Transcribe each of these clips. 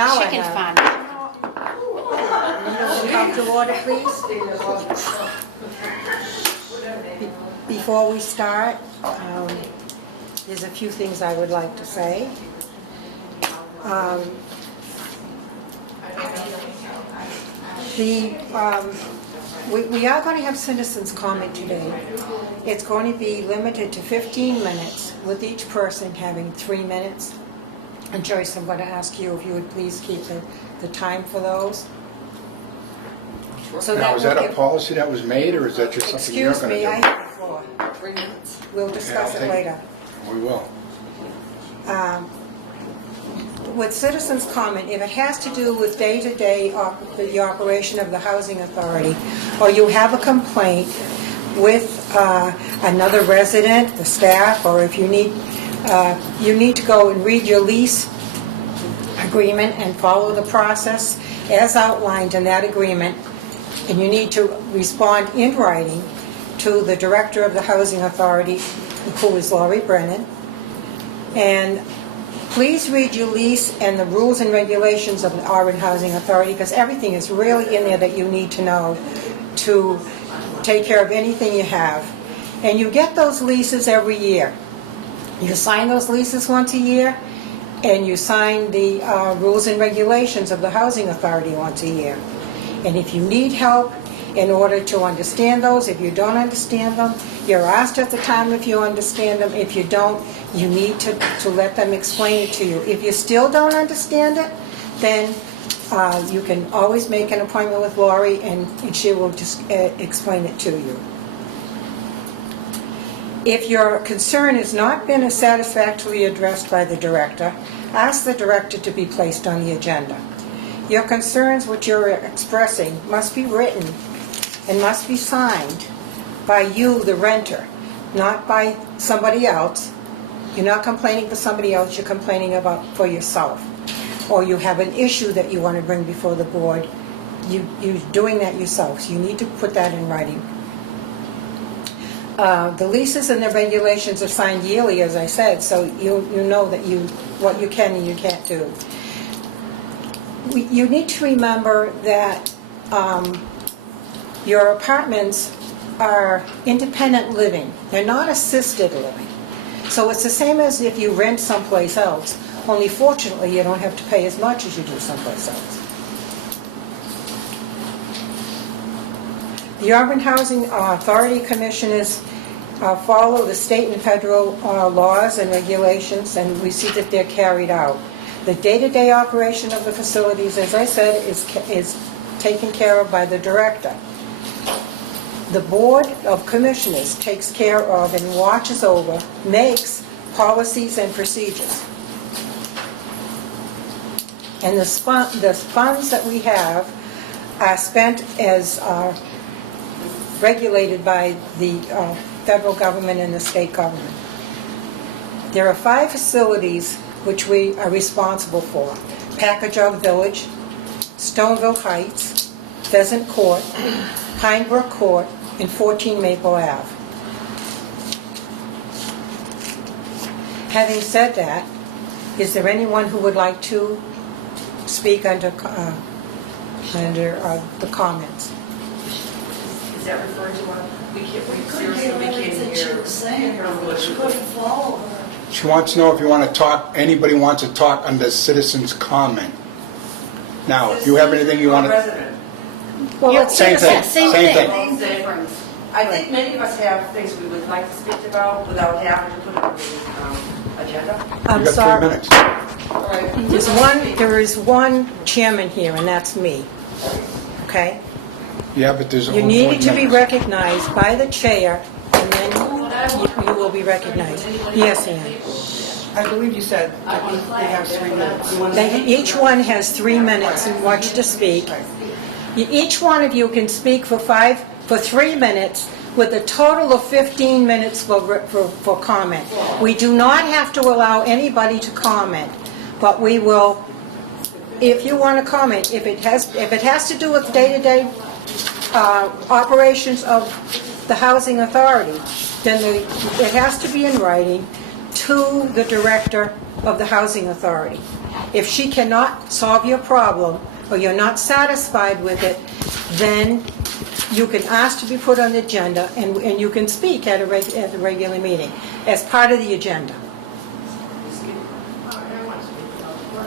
now I chicken have. fun. Meeting will come to order, please. Before we start, there's a few things I would like to say. We are going to have citizens' comment today. It's going to be limited to 15 minutes, with each person having 3 minutes. And Joyce, I'm going to ask you if you would please keep the time for those. So Now, is will that a give- policy that was made, or is that just something you're Excuse going to do? me, I have the floor. 3 minutes. We'll discuss Okay, it I'll take- later. We will. With citizens' comment, if it has to do with day-to-day the operation of the housing authority, or you have a complaint with another resident, the staff, or if you need to go and read your lease agreement and follow the process as outlined in that agreement, and you need to respond in writing to the director of the housing authority, who is Laurie Brennan, and please read your lease and the rules and regulations of the Auburn Housing Authority, because everything is really in there that you need to know to take care of anything you have. And you get those leases every year. You sign those leases once a year, and you sign the rules and regulations of the Housing Authority once a year. And if you need help in order to understand those, if you don't understand them, you're asked at the time if you understand them. If you don't, you need to let them explain it to you. If you still don't understand it, then you can always make an appointment with Laurie, and she will just explain it to you. If your concern has not been satisfactorily addressed by the director, ask the director to be placed on the agenda. Your concerns which you're expressing must be written and must be signed by you, the renter, not by somebody else. You're not complaining for somebody else, you're complaining about for yourself. Or you have an issue that you want to bring before the board. You're doing that yourself, so you need to put that in writing. The leases and the regulations are signed yearly, as I said, so you know that what you can and you can't do. You need to remember that your apartments are independent living. They're not assisted living. So it's the same as if you rent someplace else, only fortunately you don't have to pay as much as you do someplace else. The Auburn Housing Authority Commissioners follow the state and federal laws and regulations, and we see that they're carried out. The day-to-day operation of the facilities, as I said, is taken care of by the director. The Board of Commissioners takes care of and watches over, makes policies and procedures. And the funds that we have are spent as regulated by the federal government and the state government. There are 5 facilities which we are responsible for: Packagug Village, Stoneville Heights, Pheasant Court, Pinebrook Court, and 14 Maple Ave. Having said that, is there anyone who would like to speak under the comments? Is that referring to what we Couldn't hear everything she was saying. Couldn't follow her. She wants to know if you want to talk, anybody wants to talk under citizens' comment. Now, if you have anything you want to... Resident. Well, it's Same thing, Same same thing. thing. I think many of us have things we would like to speak about without having to put it on the agenda. I'm You got sorry. 3 minutes. All right. There is one chairman here, and that's me. Okay? Yeah, but there's You only needed to be 1 minute. recognized by the chair, and then you will be recognized. Yes, Ann. I believe you said that they have 3 minutes. Each one has 3 minutes and wants to speak. Each one of you can speak for 3 minutes, with a total of 15 minutes for comment. We do not have to allow anybody to comment, but we will, if you want to comment, if it has to do with day-to-day operations of the housing authority, then it has to be in writing to the director of the housing authority. If she cannot solve your problem, or you're not satisfied with it, then you can ask to be put on the agenda, and you can speak at the regular meeting as part of the agenda.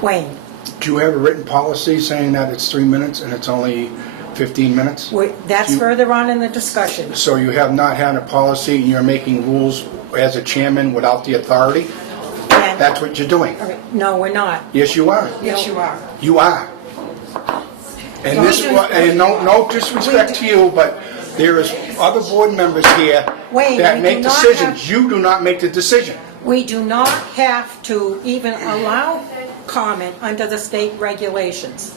Wayne, Do you have a written policy saying that it's 3 minutes and it's only 15 minutes? that's You- further on in the discussion. So you have not had a policy and you're making rules as a chairman without the authority? And- That's what you're doing. All right, no, we're not. Yes, you are. Yes, you are. You are. And this, and no disrespect to you, but there is other board members here Wayne, that we make do not decisions. have- You do not make the decision. We do not have to even allow comment under the state regulations.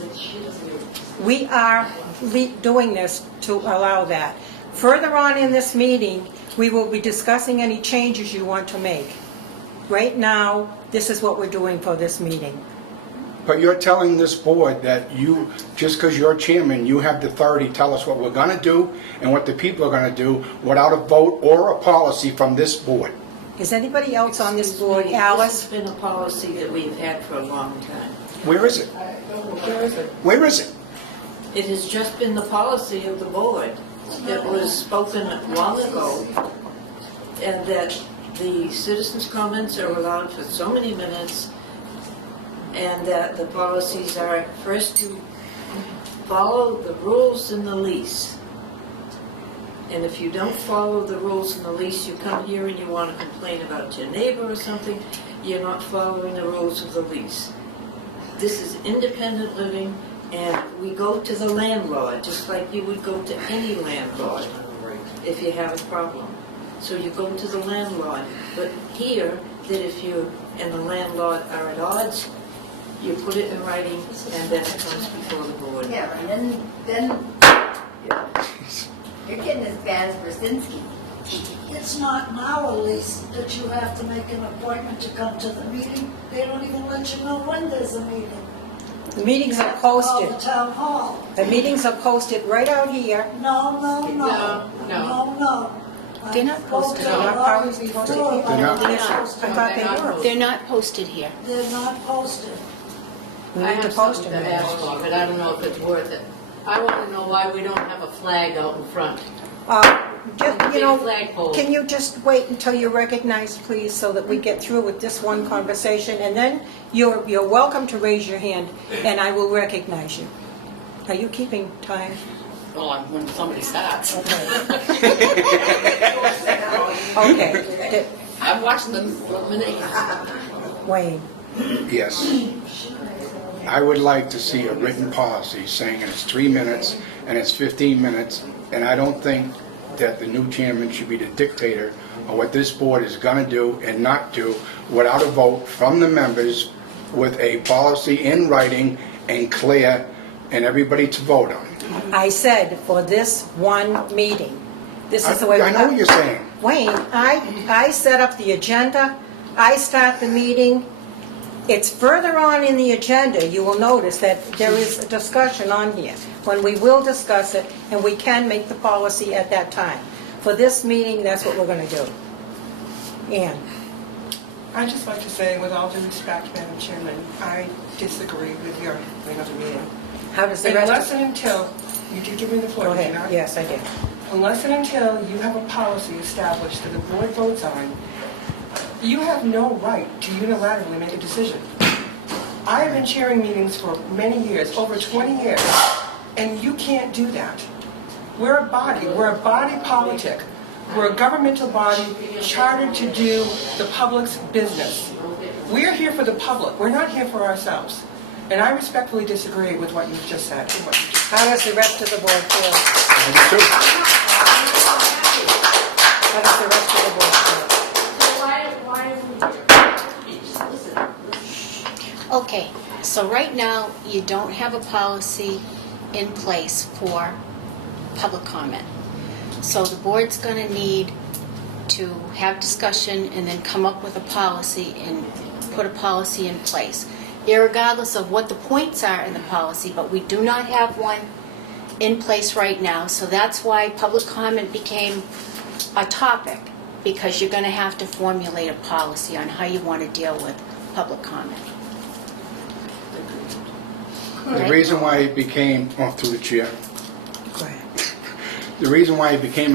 We are doing this to allow that. Further on in this meeting, we will be discussing any changes you want to make. Right now, this is what we're doing for this meeting. But you're telling this board that you, just because you're chairman, you have the authority to tell us what we're going to do and what the people are going to do without a vote or a policy from this board. Is anybody else on this Excuse board? me, Alice? This has been a policy that we've had for a long time. Where is it? Where is it? Where is it? It has just been the policy of the board that was spoken long ago, and that the citizens' comments are allowed for so many minutes, and that the policies are first to follow the rules in the lease. And if you don't follow the rules in the lease, you come here and you want to complain about your neighbor or something, you're not following the rules of the lease. This is independent living, and we go to the landlord, just like you would go to any landlord if you have a problem. So you go to the landlord, but here, that if you and the landlord are at odds, you put it in writing, and then it comes before the board. Yeah, and then you're getting as bad as Brzezinski. It's not in our lease that you have to make an appointment to come to the meeting. They don't even let you know when there's a meeting. The meetings are Call the posted. town hall. The meetings are posted right out here. No, no, no. No. They're not posted. They're not probably posted here. They're not. I thought they were. They're not posted here. They're not posted. We I need to have post something them. to ask you, but I don't know if it's worth it. I want to know why we don't have a flag out in front. You know, Big flagpole. can you just wait until you're recognized, please, so that we get through with this one conversation? And then you're welcome to raise your hand, and I will recognize you. Are you keeping time? Well, when somebody starts. Okay. I'm watching the minute. Wayne, Yes. I would like to see a written policy saying it's 3 minutes and it's 15 minutes, and I don't think that the new chairman should be the dictator of what this board is going to do and not do without a vote from the members with a policy in writing and clear and everybody to vote on. I said for this one meeting. This is the way. I know what you're saying. Wayne, I set up the agenda, I start the meeting. It's further on in the agenda, you will notice that there is a discussion on here, when we will discuss it, and we can make the policy at that time. For this meeting, that's what we're going to do. Ann? I'd just like to say, with all due respect, Madam Chairman, I disagree with your way of the meeting. How does the Unless rest of... and until, you did give me the floor, Go did you ahead. not? Yes, I did. Unless and until you have a policy established that the board votes on, you have no right to unilaterally make a decision. I have been chairing meetings for many years, over 20 years, and you can't do that. We're a body politic. We're a governmental body chartered to do the public's business. We're here for the public, we're not here for ourselves. And I respectfully disagree with what you've just said. How does the rest of the board feel? I do too. How does the rest of the board feel? Okay, so right now, you don't have a policy in place for public comment. So the board's going to need to have discussion and then come up with a policy and put a policy in place, irregardless of what the points are in the policy, but we do not have one in place right now. So that's why public comment became a topic, because you're going to have to formulate a policy on how you want to deal with public comment. The reason why it became, through the chair, Go ahead. the reason why it became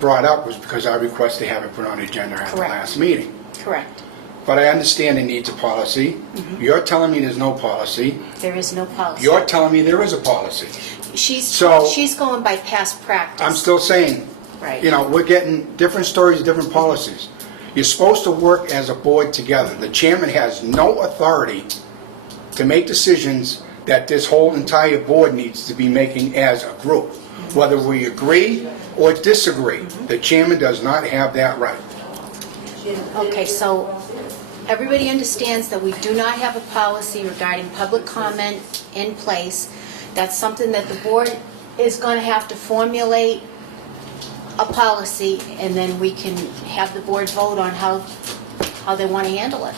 brought up was because I requested to have it put on the agenda at the Correct. last meeting. Correct. But I understand it needs a policy. You're telling me there's no policy. There is no policy. You're telling me there is a policy. So- She's going by past practice. I'm still saying, Right. we're getting different stories, different policies. You're supposed to work as a board together. The chairman has no authority to make decisions that this whole entire board needs to be making as a group. Whether we agree or disagree, the chairman does not have that right. Okay, so everybody understands that we do not have a policy regarding public comment in place. That's something that the board is going to have to formulate a policy, and then we can have the board vote on how they want to handle it.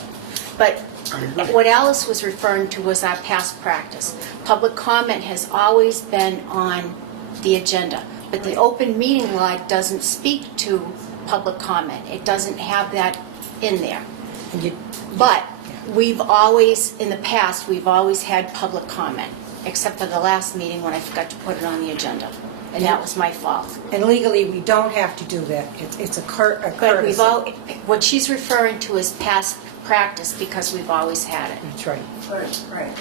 But I agree. what Alice was referring to was our past practice. Public comment has always been on the agenda, but the open meeting law doesn't speak to public comment. It doesn't have that in there. And you- But we've always, in the past, we've always had public comment, except for the last meeting when I forgot to put it on the agenda. And that was my fault. And legally, we don't have to do that. It's a But courtesy. what she's referring to is past practice because we've always had it. That's right. Right.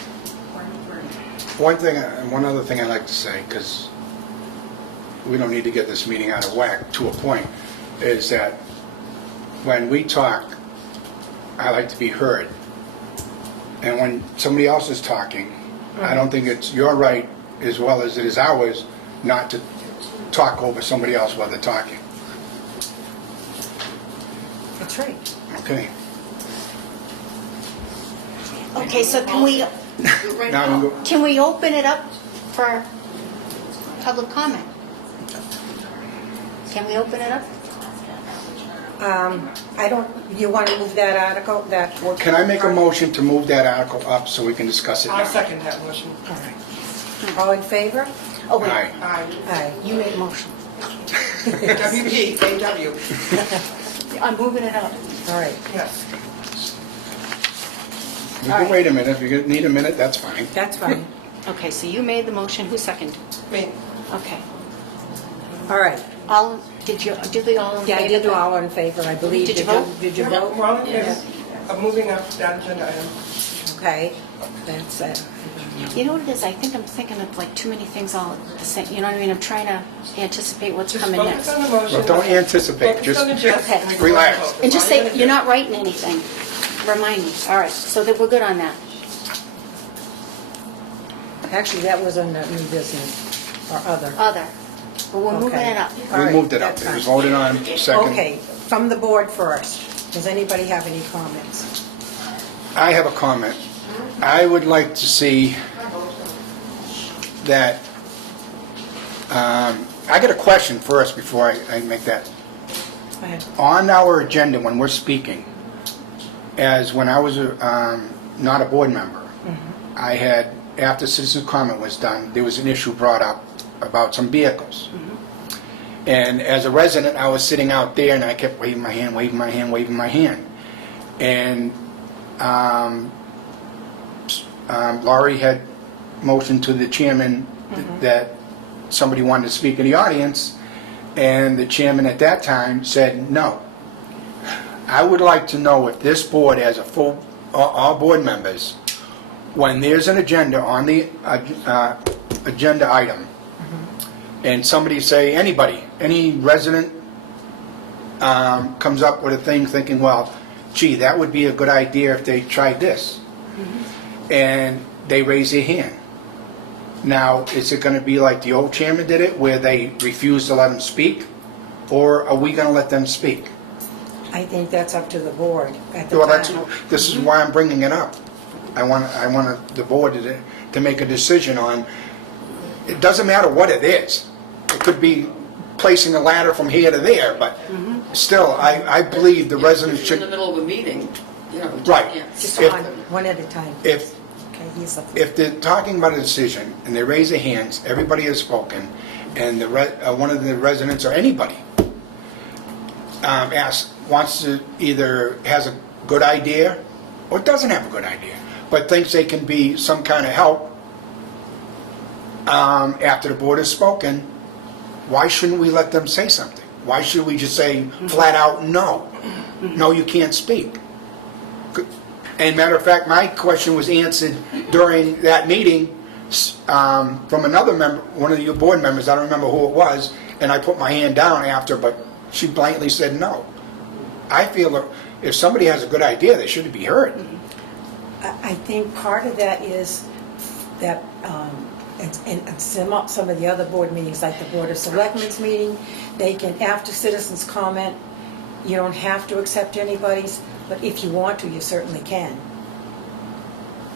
One other thing I'd like to say, because we don't need to get this meeting out of whack to a point, is that when we talk, I like to be heard. And when somebody else is talking, I don't think it's your right as well as it is ours not to talk over somebody else while they're talking. That's right. Okay? Okay, so Now, can we open it up for public comment? Can we open it up? You want to move that article, that... can I make a motion to move that article up so we can discuss it now? I'll second that motion. All right. All in favor? Oh, wait, Aye. Aye. Aye. you made a motion. WP, AW, I'm moving it up. All right. yes. You can wait a minute. If you need a minute, that's fine. That's fine. Okay, so you made the motion, who seconded? Me. Okay. All right. All, did we all in Yeah, I favor? did do all in favor, I believe. Did you vote? Did you vote? We're all in favor of moving up that agenda item. Okay. That's it. You know what it is? I think I'm thinking of like too many things all at the same, you know what I mean? I'm trying to anticipate what's Just coming focus next. on the motion. Well, don't anticipate, Focus on the just gist. Okay. and we go relax. on the vote. And just All in say, favor. you're not writing anything. Remind me. All right, so that we're good on that. Actually, that was on the new business, or other. Other. But we're moving Okay. it up. All we right, moved it up. that's It was fine. voted on second. Okay, from the board first. Does anybody have any comments? I have a comment. I would like to see that, I got a question first before I make that. Go ahead. On our agenda when we're speaking, as when I was not a board member, I had, after citizen comment was done, there was an issue brought up about some vehicles. And as a resident, I was sitting out there and I kept waving my hand, waving my hand, waving my hand. And Laurie had motioned to the chairman that somebody wanted to speak in the audience, and the chairman at that time said no. I would like to know if this board, as a full, all board members, when there's an agenda on the agenda item, and somebody say, anybody, any resident comes up with a thing thinking, well, gee, that would be a good idea if they tried this. And they raise their hand. Now, is it going to be like the old chairman did it, where they refuse to let them speak? Or are we going to let them speak? I think that's up to the board at the Well, time. this is why I'm bringing it up. I want the board to make a decision on, it doesn't matter what it is. It could be placing a ladder from here to there, but still, I believe the residents If you're in the should, middle of a meeting, you know. Right. yeah. Just if- one at a time. if Okay, he's up. if they're talking about a decision and they raise their hands, everybody has spoken, and one of the residents or anybody wants to either has a good idea or doesn't have a good idea. but thinks they can be some kind of help after the board has spoken, why shouldn't we let them say something? Why should we just say flat out, no? No, you can't speak. And matter of fact, my question was answered during that meeting from another member, one of your board members, I don't remember who it was, and I put my hand down after, but she blankly said no. I feel that if somebody has a good idea, they should be heard. I think part of that is that in some of the other board meetings, like the Board of Selectmen's meeting, they can, after citizens comment, you don't have to accept anybody's, but if you want to, you certainly can.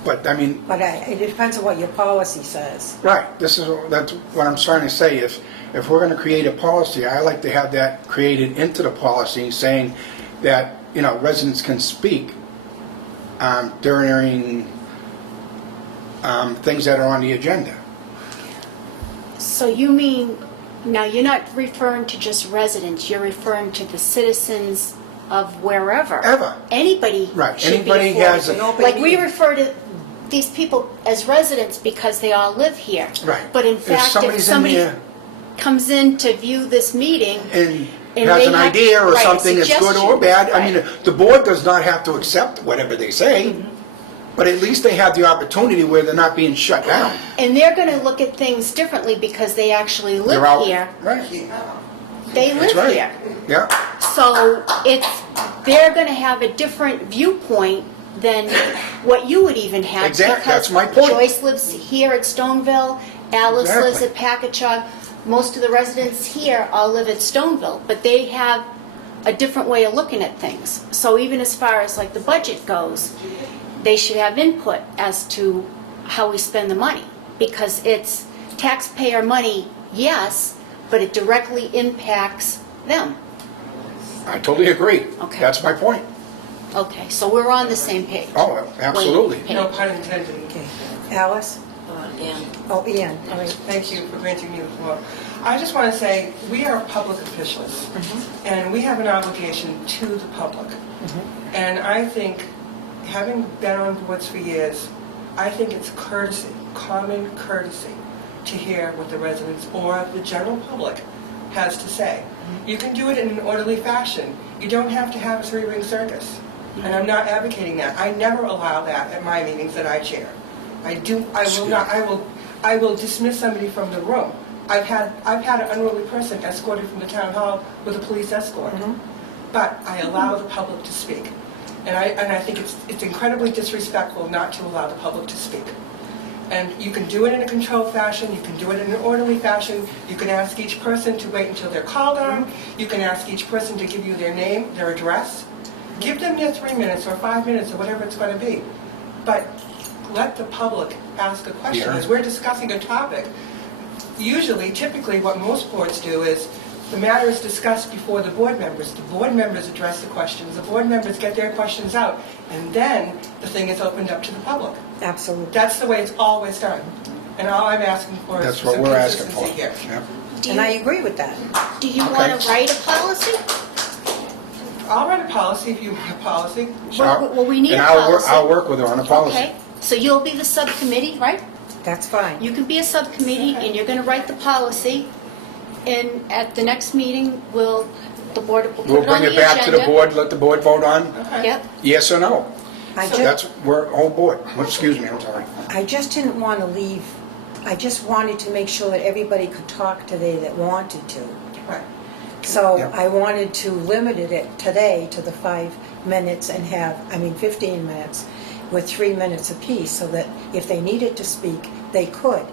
But I mean, But it depends on what your policy says. right, that's what I'm trying to say. If we're going to create a policy, I like to have that created into the policy, saying that, you know, residents can speak during things that are on the agenda. So you mean, now you're not referring to just residents, you're referring to the citizens of wherever. Ever. Anybody Right, should be anybody afforded. has a- Like, we refer to these people as residents because they all live here. Right. But in If fact, if somebody's in somebody there comes in to view this meeting, and And has they an have- idea or right, a something that's good or suggestion. bad, I mean, Right. the board does not have to accept whatever they say, but at least they have the opportunity where they're not being shut down. and they're going to look at things differently because they actually live They're out, here. right? They That's live right. here. Yeah, So they're going to have a different viewpoint than what you would even have. Exactly, because that's my point. Joyce lives here at Stoneville, Alice lives Exactly. at Packagug. Most of the residents here all live at Stoneville, but they have a different way of looking at things. So even as far as like the budget goes, they should have input as to how we spend the money, because it's taxpayer money, yes, but it directly impacts them. I totally agree. Okay. That's my point. Okay, so we're on the same page. Oh, absolutely. Wait, No page. pun intended. Okay. Alice? And Oh, Ian, all right. Thank you for granting me the floor. I just want to say, we are public officials, and we have an obligation to the public. And I think, having been on boards for years, I think it's courtesy, common courtesy, to hear what the residents or the general public has to say. You can do it in an orderly fashion. You don't have to have a three-ring circus. And I'm not advocating that. I never allow that at my meetings that I chair. I will dismiss somebody from the room. I've had an unruly person escorted from the town hall with a police escort. But I allow the public to speak. And I think it's incredibly disrespectful not to allow the public to speak. And you can do it in a controlled fashion, you can do it in an orderly fashion, you can ask each person to wait until they're called on, you can ask each person to give you their name, their address. Give them their 3 minutes or 5 minutes or whatever it's going to be. But let the public ask a question. Yeah. As we're discussing a topic, usually, typically what most boards do is the matter is discussed before the board members. The board members address the questions, the board members get their questions out, and then the thing is opened up to the public. Absolutely. That's the way it's always done. And all I'm asking for is That's some what we're asking for. consistency here. Yeah. Do And I you, agree with that. do you Okay. want to write a policy? I'll write a policy if you want a policy. Well, we need And a I'll work- policy. I'll work with her on a policy. Okay, so you'll be the subcommittee, right? That's fine. You can be a subcommittee and you're going to write the policy. And at the next meeting, the board will put We'll it on bring the it back to the agenda. board, let the board vote on Okay. Yep. yes or no. That's, we're whole board. Excuse me, I'm sorry. I just didn't want to leave, I just wanted to make sure that everybody could talk today that wanted to. Right. So Yep. I wanted to limit it today to the 5 minutes and 15 minutes with 3 minutes apiece, so that if they needed to speak, they could,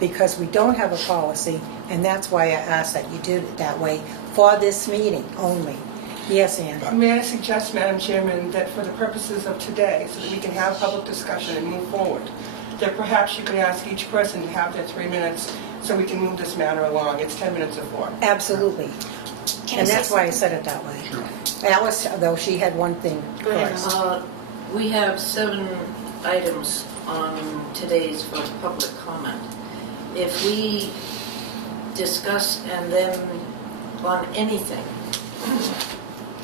because we don't have a policy, and that's why I asked that you do it that way for this meeting only. Yes, Ann? May I suggest, Madam Chairman, that for the purposes of today, so that we can have public discussion and move forward, that perhaps you could ask each person to have their 3 minutes so we can move this matter along. It's 10 minutes or 4. Absolutely. Can I And say that's why I said it that way. Alice, though, she had one thing Go ahead, first. We have 7 items on today's for public comment. If we discuss and then on anything,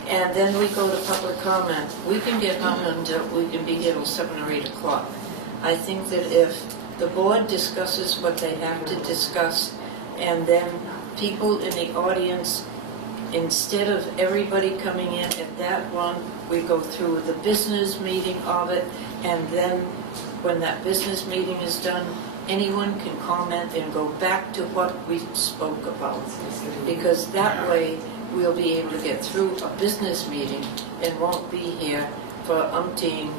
and then we go to public comment, we can get home until, we can be here till 7 or 8 o'clock. I think that if the board discusses what they have to discuss, and then people in the audience, instead of everybody coming in at that one, we go through the business meeting of it, and then when that business meeting is done, anyone can comment and go back to what we spoke about. Because that way, we'll be able to get through a business meeting and won't be here for umpteen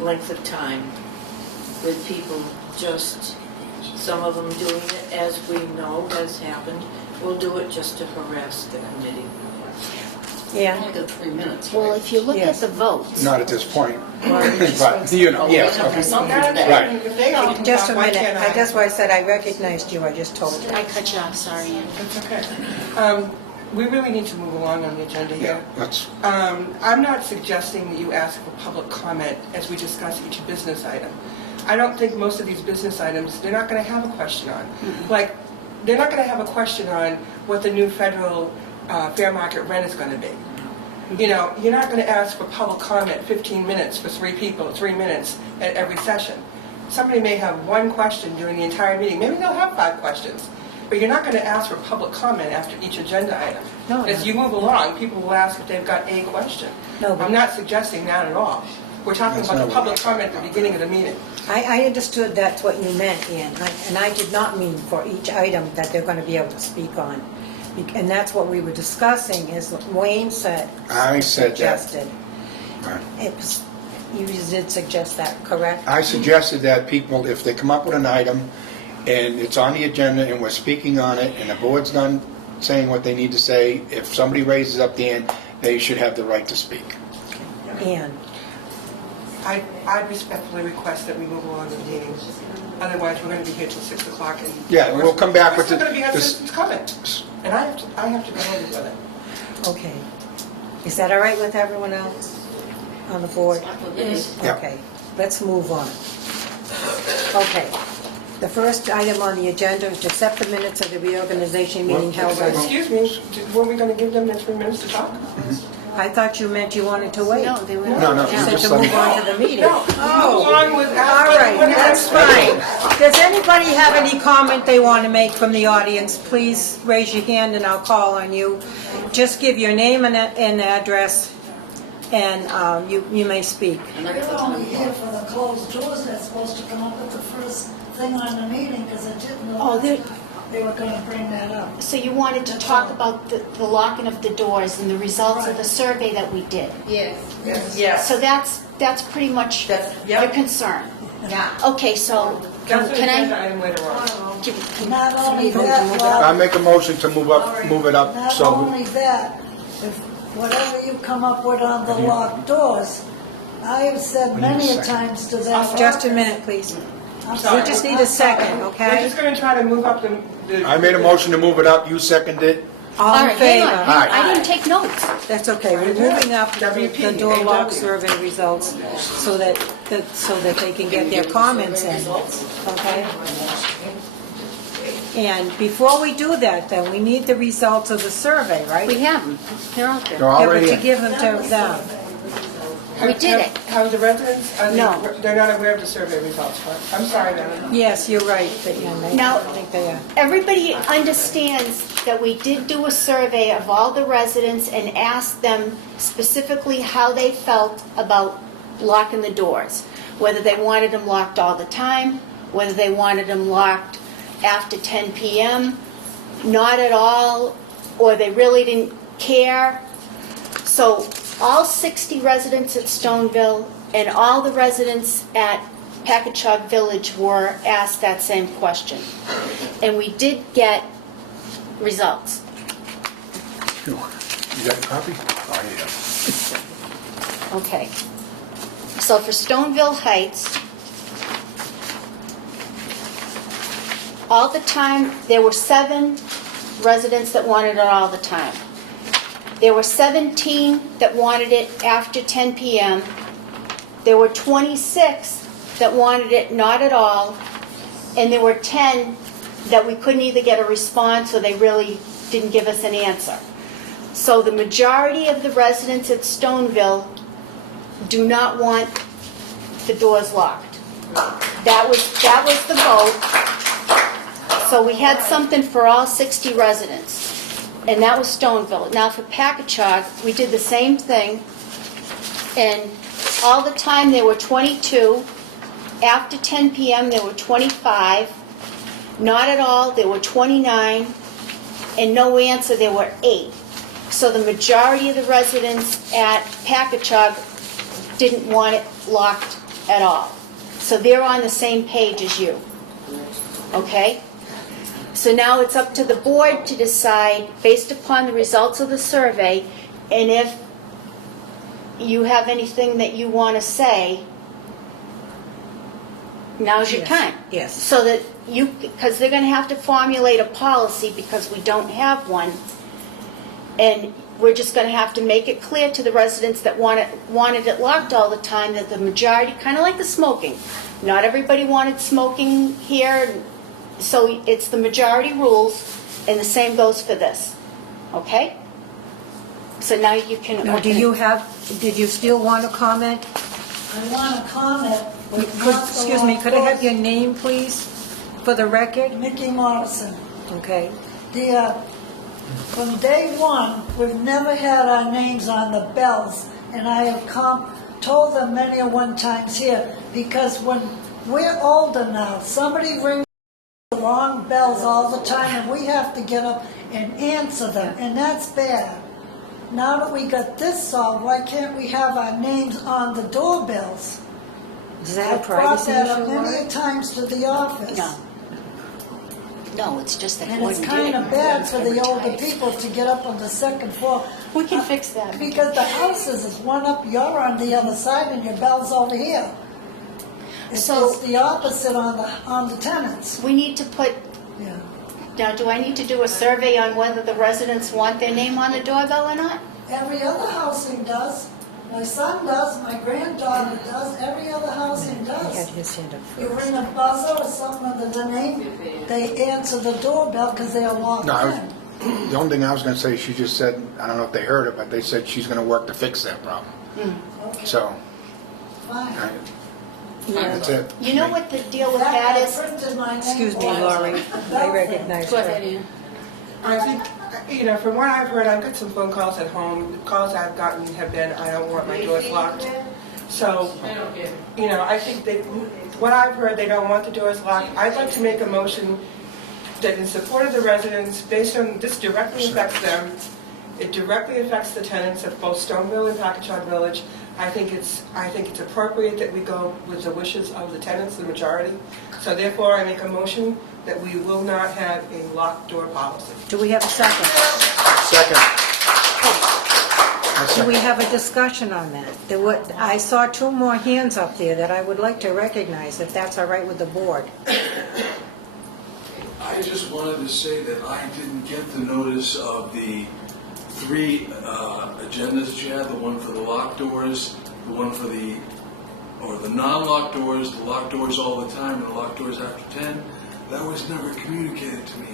length of time with people just, some of them doing it as we know has happened. We'll do it just to harass the committee. Yeah. Only got 3 minutes. Well, if you look at Yes. the votes, Not at this point. Well, But, you know, yes, okay. Right. If they all can Just a talk, why minute, can't I? that's why I said I recognized you, I just told you. I cut you off, sorry, Ann. It's okay. We really need to move along on the agenda Yeah, here. that's, I'm not suggesting that you ask for public comment as we discuss each business item. I don't think most of these business items, they're not going to have a question on. Like, they're not going to have a question on what the new federal fair market rent is going to be. You know, you're not going to ask for public comment 15 minutes for 3 people, 3 minutes at every session. Somebody may have one question during the entire meeting. Maybe they'll have 5 questions. But you're not going to ask for public comment after each agenda item. No, As no. you move along, people will ask if they've got a question. No, but- I'm not suggesting that at all. We're talking That's about not the what public comment at the beginning of the meeting. I understood that's what you meant, Ian, and I did not mean for each item that they're going to be able to speak on. And that's what we were discussing, is Wayne said. I said that. Suggested. Right. You did suggest that, correct? I suggested that people, if they come up with an item and it's on the agenda and we're speaking on it and the board's done saying what they need to say, if somebody raises up the end, they should have the right to speak. Ian, I respectfully request that we move along with the meeting. Otherwise, we're going to be here till 6 o'clock. And Yeah, we'll come back with We're still going to be having this. citizens comment. And I have to go ahead with it. okay. Is that all right with everyone else on the board? Yeah. Okay, let's move on. Okay. The first item on the agenda is to accept the minutes of the reorganization meeting held on... Excuse me, weren't we going to give them the 3 minutes to talk? I thought you meant you wanted to wait. No, they were. No, no, You you said just to let move me- on to the meeting. No, move along with... All right, that's fine. Does anybody have any comment they want to make from the audience? Please raise your hand and I'll call on you. Just give your name and address, and you may speak. They're only here for the closed doors. They're supposed to come up with the first thing on the meeting, because I didn't know Oh, they're- they were going to bring that up. So you wanted to talk about the locking of the doors and the results of the survey that we did. Yes. Yes. So that's pretty much That's- your yep. concern. Yeah. Okay, so That's an can agenda I? item later on. Not only Somebody that, I Bob, make a motion to move it up, not so, only that, if whatever you come up with on the locked doors, I have said need a many a second. times to them. Just a minute, please. I'm We sorry. just need a second, We're okay? just going to try to move up the... I made a motion to move it up, you seconded it. All All in right, hang on. favor? Aye. I didn't take notes. That's okay. We're moving up the WP, door lock AW. survey results so that they can get their comments in, okay? And before we do that, then, we need the results of the survey, right? We have them. They're out They're there. Yeah, but already to in. give them to them. We did it. Have the residents, are they- No. they're not aware of the survey results, right? I'm sorry, Madam. Yes, you're right, but yeah, Now- I think they are. Everybody understands that we did do a survey of all the residents and asked them specifically how they felt about locking the doors. Whether they wanted them locked all the time, whether they wanted them locked after 10 p.m., not at all, or they really didn't care. So all 60 residents at Stoneville and all the residents at Packagug Village were asked that same question. And we did get results. You got a copy? Oh, yeah. Okay. So for Stoneville Heights, all the time, there were 7 residents that wanted it all the time. There were 17 that wanted it after 10 p.m. There were 26 that wanted it not at all. And there were 10 that we couldn't either get a response or they really didn't give us an answer. So the majority of the residents at Stoneville do not want the doors locked. That was the vote. So we had something for all 60 residents, and that was Stoneville. Now for Packagug, we did the same thing, and all the time there were 22. After 10 p.m. there were 25. Not at all, there were 29. And no answer, there were 8. So the majority of the residents at Packagug didn't want it locked at all. So they're on the same page as you. Okay? So now it's up to the board to decide, based upon the results of the survey, and if you have anything that you want to say, now's your time. Yes. So that you, because they're going to have to formulate a policy because we don't have one. And we're just going to have to make it clear to the residents that wanted it locked all the time that the majority, kind of like the smoking. Not everybody wanted smoking here, so it's the majority rules, and the same goes for this. Okay? So now you can. Now, did you still want to comment? I want to comment, but not the Excuse me, could I have your law name, please, for the record? enforcement. Mickey Morrison. Okay. From day one, we've never had our names on the bells, and I have told them many a one times here, because when we're older now, somebody rings the wrong bells all the time, and we have to get up and answer them, and that's bad. Now that we got this solved, why can't we have our names on the doorbells? Is that a I've brought privacy that up issue, many Laurie? a times to the office. No. No, it's just that And Gordon it's did it. kind of bad for the older Advertise. people to get up on the second floor. We can fix that. Because the houses is one up, you're on the other side, and your bell's over here. So- It's the opposite on the tenants. We need to put, Yeah. now do I need to do a survey on whether the residents want their name on the doorbell or not? Every other housing does. My son does, my granddaughter does, every other housing He had does. his hand up You first. ring a buzzer or something under the name, they answer the doorbell because they are locked No, in. the only thing I was gonna say, she just said, I don't know if they heard it, but they said she's gonna work to fix that problem. Okay, So, fine. that's it. You know what the deal with That, that I is? printed my name. Excuse me, on it. Laurie, I recognize Go her. ahead, Ian. I think, from what I've heard, I've got some phone calls at home. The calls I've gotten have been, I don't want my doors locked. So, I think that, what I've heard, they don't want the doors locked. I'd like to make a motion that in support of the residents, based on, this directly affects them. It directly affects the tenants of both Stoneville and Packagug Village. I think it's appropriate that we go with the wishes of the tenants, the majority. So therefore, I make a motion that we will not have a locked door policy. Do we have a second? Second. Do we have a discussion on that? I saw 2 more hands up there that I would like to recognize, if that's all right with the board. I just wanted to say that I didn't get the notice of the 3 agendas that you had, the one for the locked doors, the one for the non-locked doors, the locked doors all the time, and the locked doors after 10. That was never communicated to me.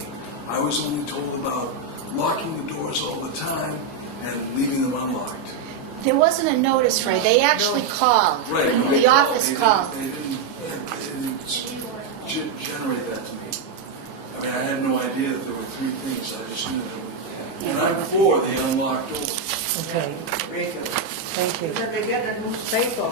I was only told about locking the doors all the time and leaving them unlocked. There wasn't a notice, Ray. They actually called. Right. The office called. They didn't generate that to me. I mean, I had no idea that there were 3 things. I just knew that and I'm for the unlocked doors. Okay, thank you. They get a newspaper.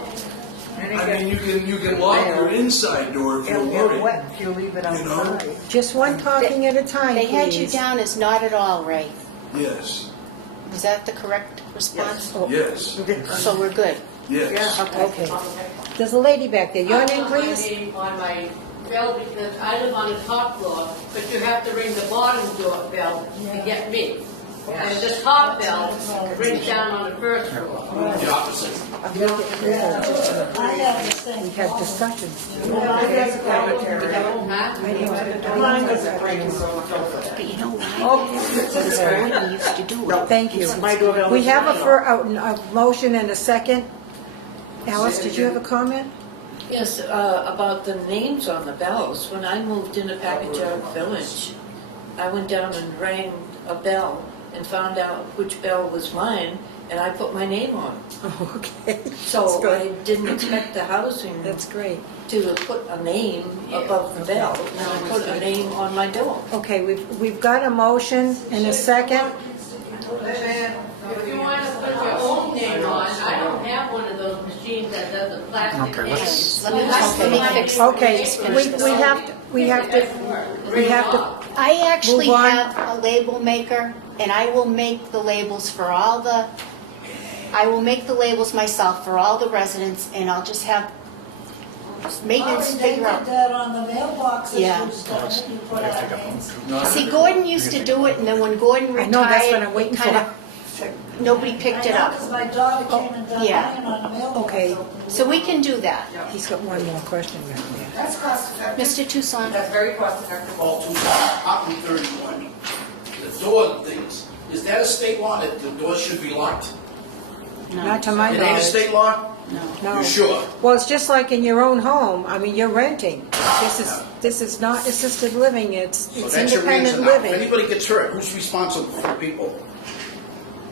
I mean, you can lock your inside door if you're worried. if you leave it You know? Just one talking at a time, They had you please. down as not at all, Ray. Yes, Was that the correct response? yes, So we're good. yes. Okay. There's a lady back there. Your name, please? I want my name on my bell because I live on the top floor, but you have to ring the bottom door bell to get me. And the top bell rings down on the first floor. The opposite. I have the same. We've had discussions. But you know why? Because Gordon used to do it. Thank you. We have a motion and a second. Alice, did you have a comment? Yes, about the names on the bells. When I moved into Packagug Village, I went down and rang a bell and found out which bell was mine, and I put my name on it. Oh, okay. So That's good. I didn't expect the housing That's great. to put a name above the bell, and I put a name on my door. Okay, we've got a motion and a second. If you want to put your own name on, I don't have one of those machines that does the plastic Okay, names. Let me fix. Okay, finish we have to, I actually Move on. have a label maker, and I will make the labels for all the, I will make the labels myself for all the residents, and I'll just have maintenance They figure did out. that on the mailboxes, Yeah. you stuff, you put our names. See, Gordon used to do it, and then when Gordon I know, that's what retired, I'm waiting kind for. of, nobody picked it I know, up. 'cause my daughter came and done Yeah. mine on the mailbox. Okay. So we can do that. He's got one more question back there. That's cost effective. Mr. Tucson? That's very cost effective. all too far, up in 31. The door things, is that a state law that the doors should be locked? Not to my It ain't a knowledge. state law? No. You sure? Well, it's just like in your own home. I mean, you're renting. This is not assisted living, it's So that's your independent answer now. If living. anybody gets hurt, who's responsible for the people?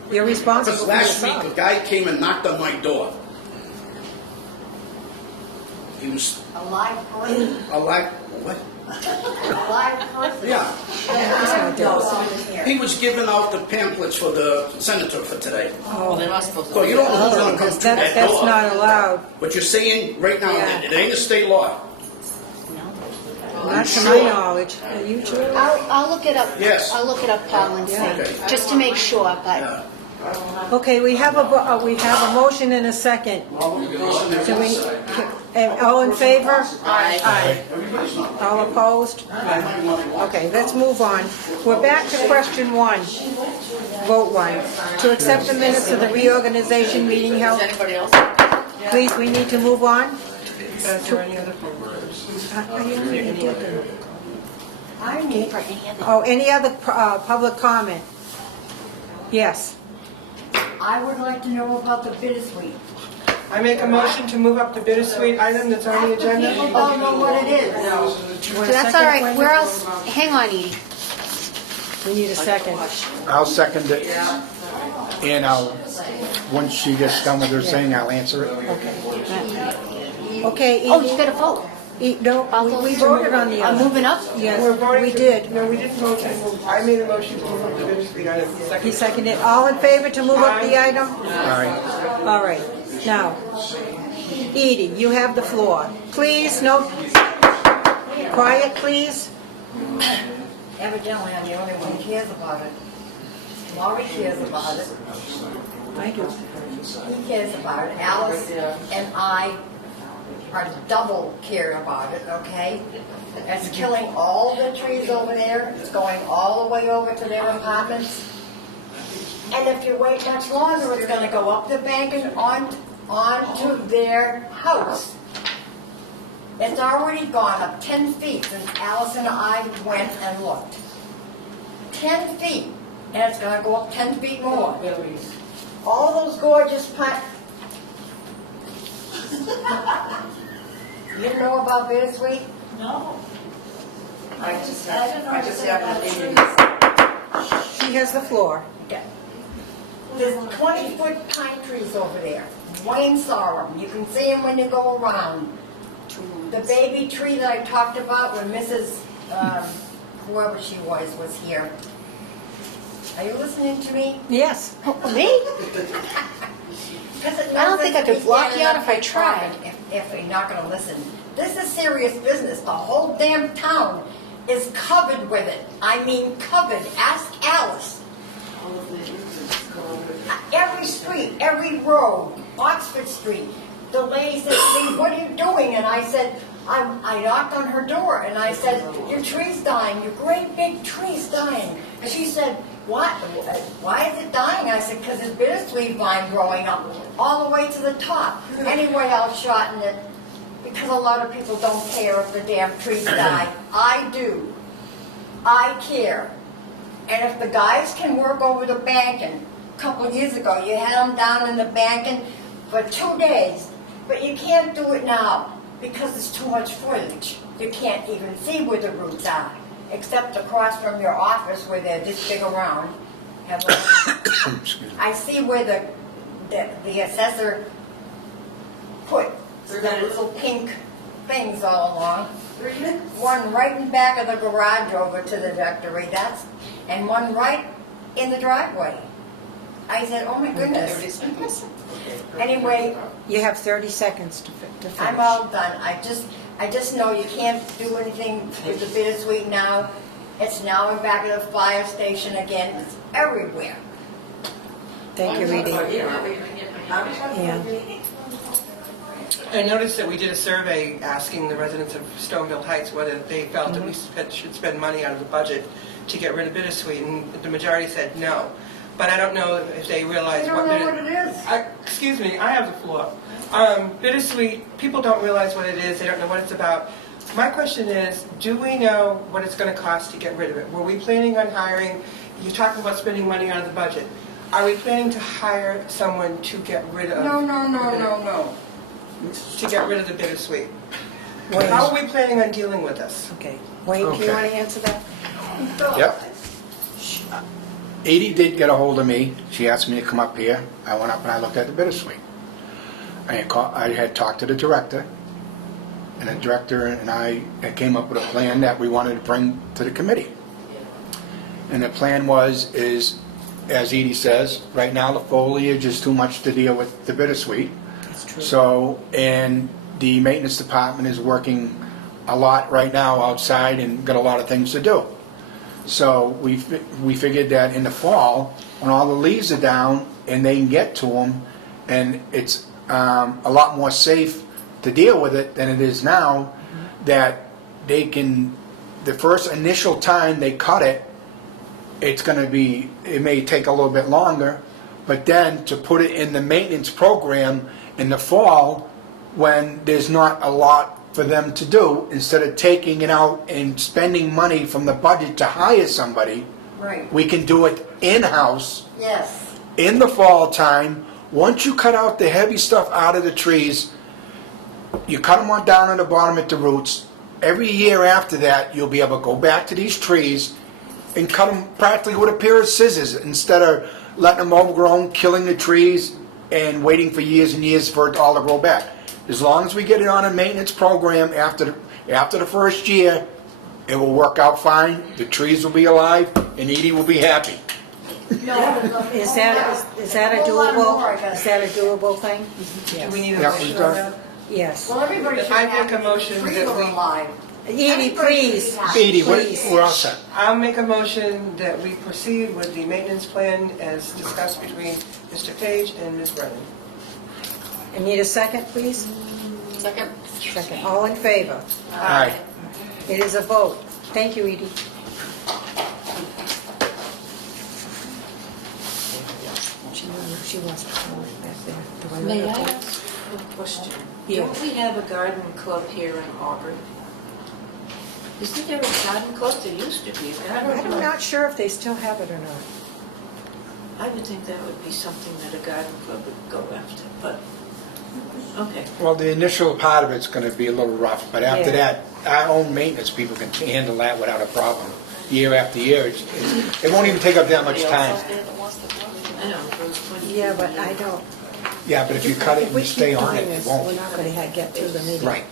You're responsible Because for last week, yourself. a guy came and knocked on my door. He was A live person, alive, what? a live person. Yeah. He's not doing it. He was giving out the pamphlets for the senator for today. Oh, So you don't know who's gonna come through that that's door. not allowed. But you're saying right now, Yeah. it ain't a state law. Not to sure? my knowledge. Are you sure? I'll look it up. Yes. I'll look it up, Paul, and Yeah. see, Okay. just to make sure, but. Yeah. Okay, we have a motion and a second. Can we, all in favor? Aye. All opposed? Okay, let's move on. We're back to question one. Vote one. To accept the minutes of the reorganization meeting held. Anybody else? Please, we need to move on. Is there any other programs? Oh, any other public comment? Yes. I would like to know about the bittersweet. I make a motion to move up the bittersweet item that's on the agenda. People don't know what it is. That's all right, where else, hang on, Edie. We need a second. I'll second it. And once she gets done with her saying, I'll answer it. Okay, Oh, you Edie? gotta vote. No, we voted on the I'm other. moving up? Yes, We're voting we to- did. No, we didn't vote to move. I made a motion to move up the bittersweet item. He seconded. All in favor to move up the item? All right. All right. Now, Edie, you have the floor. Please, no, quiet, please. Evidently, I'm the only one who cares about it. Laurie cares about it. I do. He cares about it. Alice and I are double care about it, okay? It's killing all the trees over there. It's going all the way over to their apartments. And if you wait much longer, it's gonna go up the bank and onto their house. It's already gone up 10 feet since Alice and I went and looked. 10 feet, and it's gonna go up 10 feet more. All those gorgeous plants. You didn't know about bittersweet? No. I just didn't know I just anything happened to about be She has the floor. Yeah. There's 20-foot pine trees over there. Wayne saw them. You can see them when you go around. The baby tree that I talked about when Mrs., whoever she was here. Are you listening to me? Yes. Me? I don't think I could block you out if I tried. If you're not gonna listen. This is serious business. The whole damn town is covered with it. I mean covered. Ask Alice. Every street, every road, Oxford Street. The lady said to me, "What are you doing?" And I said, I knocked on her door and I said, "Your tree's dying, your great big tree's dying." And she said, "What? Why is it dying?" I said, "Because there's bittersweet vine growing up all the way to the top." Anyway, I'll shorten it because a lot of people don't care if the damn trees die. I do. I care. And if the guys can work over the banking, a couple of years ago, you had them down in the banking for 2 days, but you can't do it now because it's too much footage. You can't even see where the roots are, except across from your office where they're this big around. I see where the assessor put the little pink things all along. One right in back of the garage over to the rectory, and one right in the driveway. I said, oh my goodness. Anyway, You have 30 seconds to finish. I'm all done. I just know you can't do anything with the bittersweet now. It's now in back of the fire station again. It's everywhere. Thank you, Edie. Yeah. I noticed that we did a survey asking the residents of Stoneville Heights whether they felt that we should spend money out of the budget to get rid of bittersweet, and the majority said no. But I don't know if they realize They don't know what it is. Excuse me, I have the floor. Bittersweet, people don't realize what it is, they don't know what it's about. My question is, do we know what it's going to cost to get rid of it? Were we planning on hiring, you're talking about spending money out of the budget. Are we planning to hire someone to get rid of? No. To get rid of the bittersweet? Wayne. How are we planning on dealing with this? Okay. Wayne, do you Okay. want to answer that? Yep. Edie did get a hold of me. She asked me to come up here. I went up and I looked at the bittersweet. I had talked to the director, and the director and I had came up with a plan that we wanted to bring to the committee. And the plan is, as Edie says, right now the foliage is too much to deal with the bittersweet. That's true. So, and the maintenance department is working a lot right now outside and got a lot of things to do. So we figured that in the fall, when all the leaves are down and they can get to them, and it's a lot more safe to deal with it than it is now, that they can, the first initial time they cut it, it's going to be, it may take a little bit longer, but then to put it in the maintenance program in the fall, when there's not a lot for them to do, instead of taking it out and spending money from the budget to hire somebody, Right. we can do it in-house Yes. in the fall time. Once you cut out the heavy stuff out of the trees, you cut them on down at the bottom at the roots. Every year after that, you'll be able to go back to these trees and cut them practically with a pair of scissors, instead of letting them overgrown, killing the trees, and waiting for years and years for it all to grow back. As long as we get it on a maintenance program after the first year, it will work out fine. The trees will be alive, and Edie will be happy. Is that a A lot more, I doable, guess. is that a doable thing? Do we need a Yeah, motion we've on done. that? Yes. Well, everybody should I have make a motion trees that are we- alive. Edie, please. Edie, Please. we're all set. I'll make a motion that we proceed with the maintenance plan as discussed between Mr. Page and Ms. Brennan. I need a second, please? Second. Second. All in favor? Aye. It is a vote. Thank you, Edie. She wants to come back there. Do I let May her I go? ask a question? Yeah. Don't we have a garden club here in Auburn? Isn't there a garden club? There used to be. I don't I'm know. not sure if they still have it or not. I would think that would be something that a garden club would go after, but, okay. Well, the initial part of it's going to be a little rough, but after Yeah. that, our own maintenance people can handle that without a problem. Year after year, it won't even take up that much time. I know, it was 20 Yeah, but I don't. Yeah, but if you cut it If and we you stay keep on it, doing it this, won't. we're not going to get through the meeting. Right.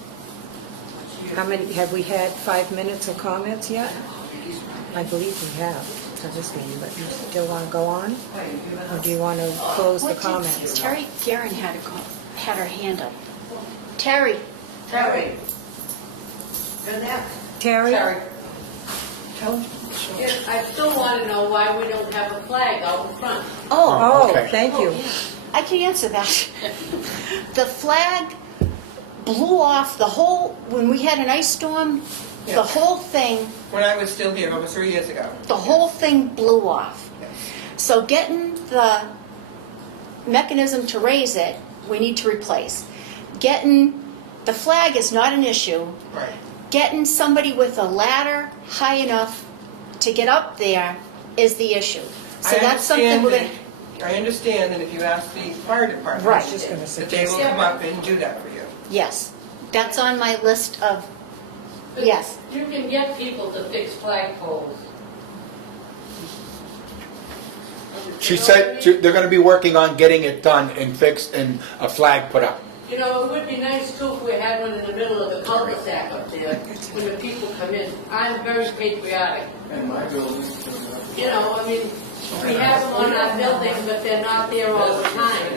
How many, have we had 5 minutes of comments yet? I believe we have for this meeting, but you still want to go on? Or do you want to close the What did comments? Terry Guerin had her hand up. Terry. Terry? Yes, I still want to know why we don't have a flag out in front. Oh, okay. thank you. I can answer that. The flag blew off the whole, when we had an ice storm, the Yeah. whole thing, When I was still here over 3 years ago. the whole thing blew off. So getting the mechanism to raise it, we need to replace. Getting, the flag is not an issue. Right. Getting somebody with a ladder high enough to get up there is the issue. So I that's something we're understand gonna, that- I understand that if you ask the fire department. Right. Just gonna That they will come up and do that for you. yes, that's on my list of, But yes. You can get people to fix flagpoles. She You know what I said mean? they're gonna be working on getting it done and fixed and a flag put up. You know, it would be nice too if we had one in the middle of the cul-de-sac up there, when the people come in. I'm very patriotic. And my building. You know, I mean, we have them on our building, but they're not there all the time.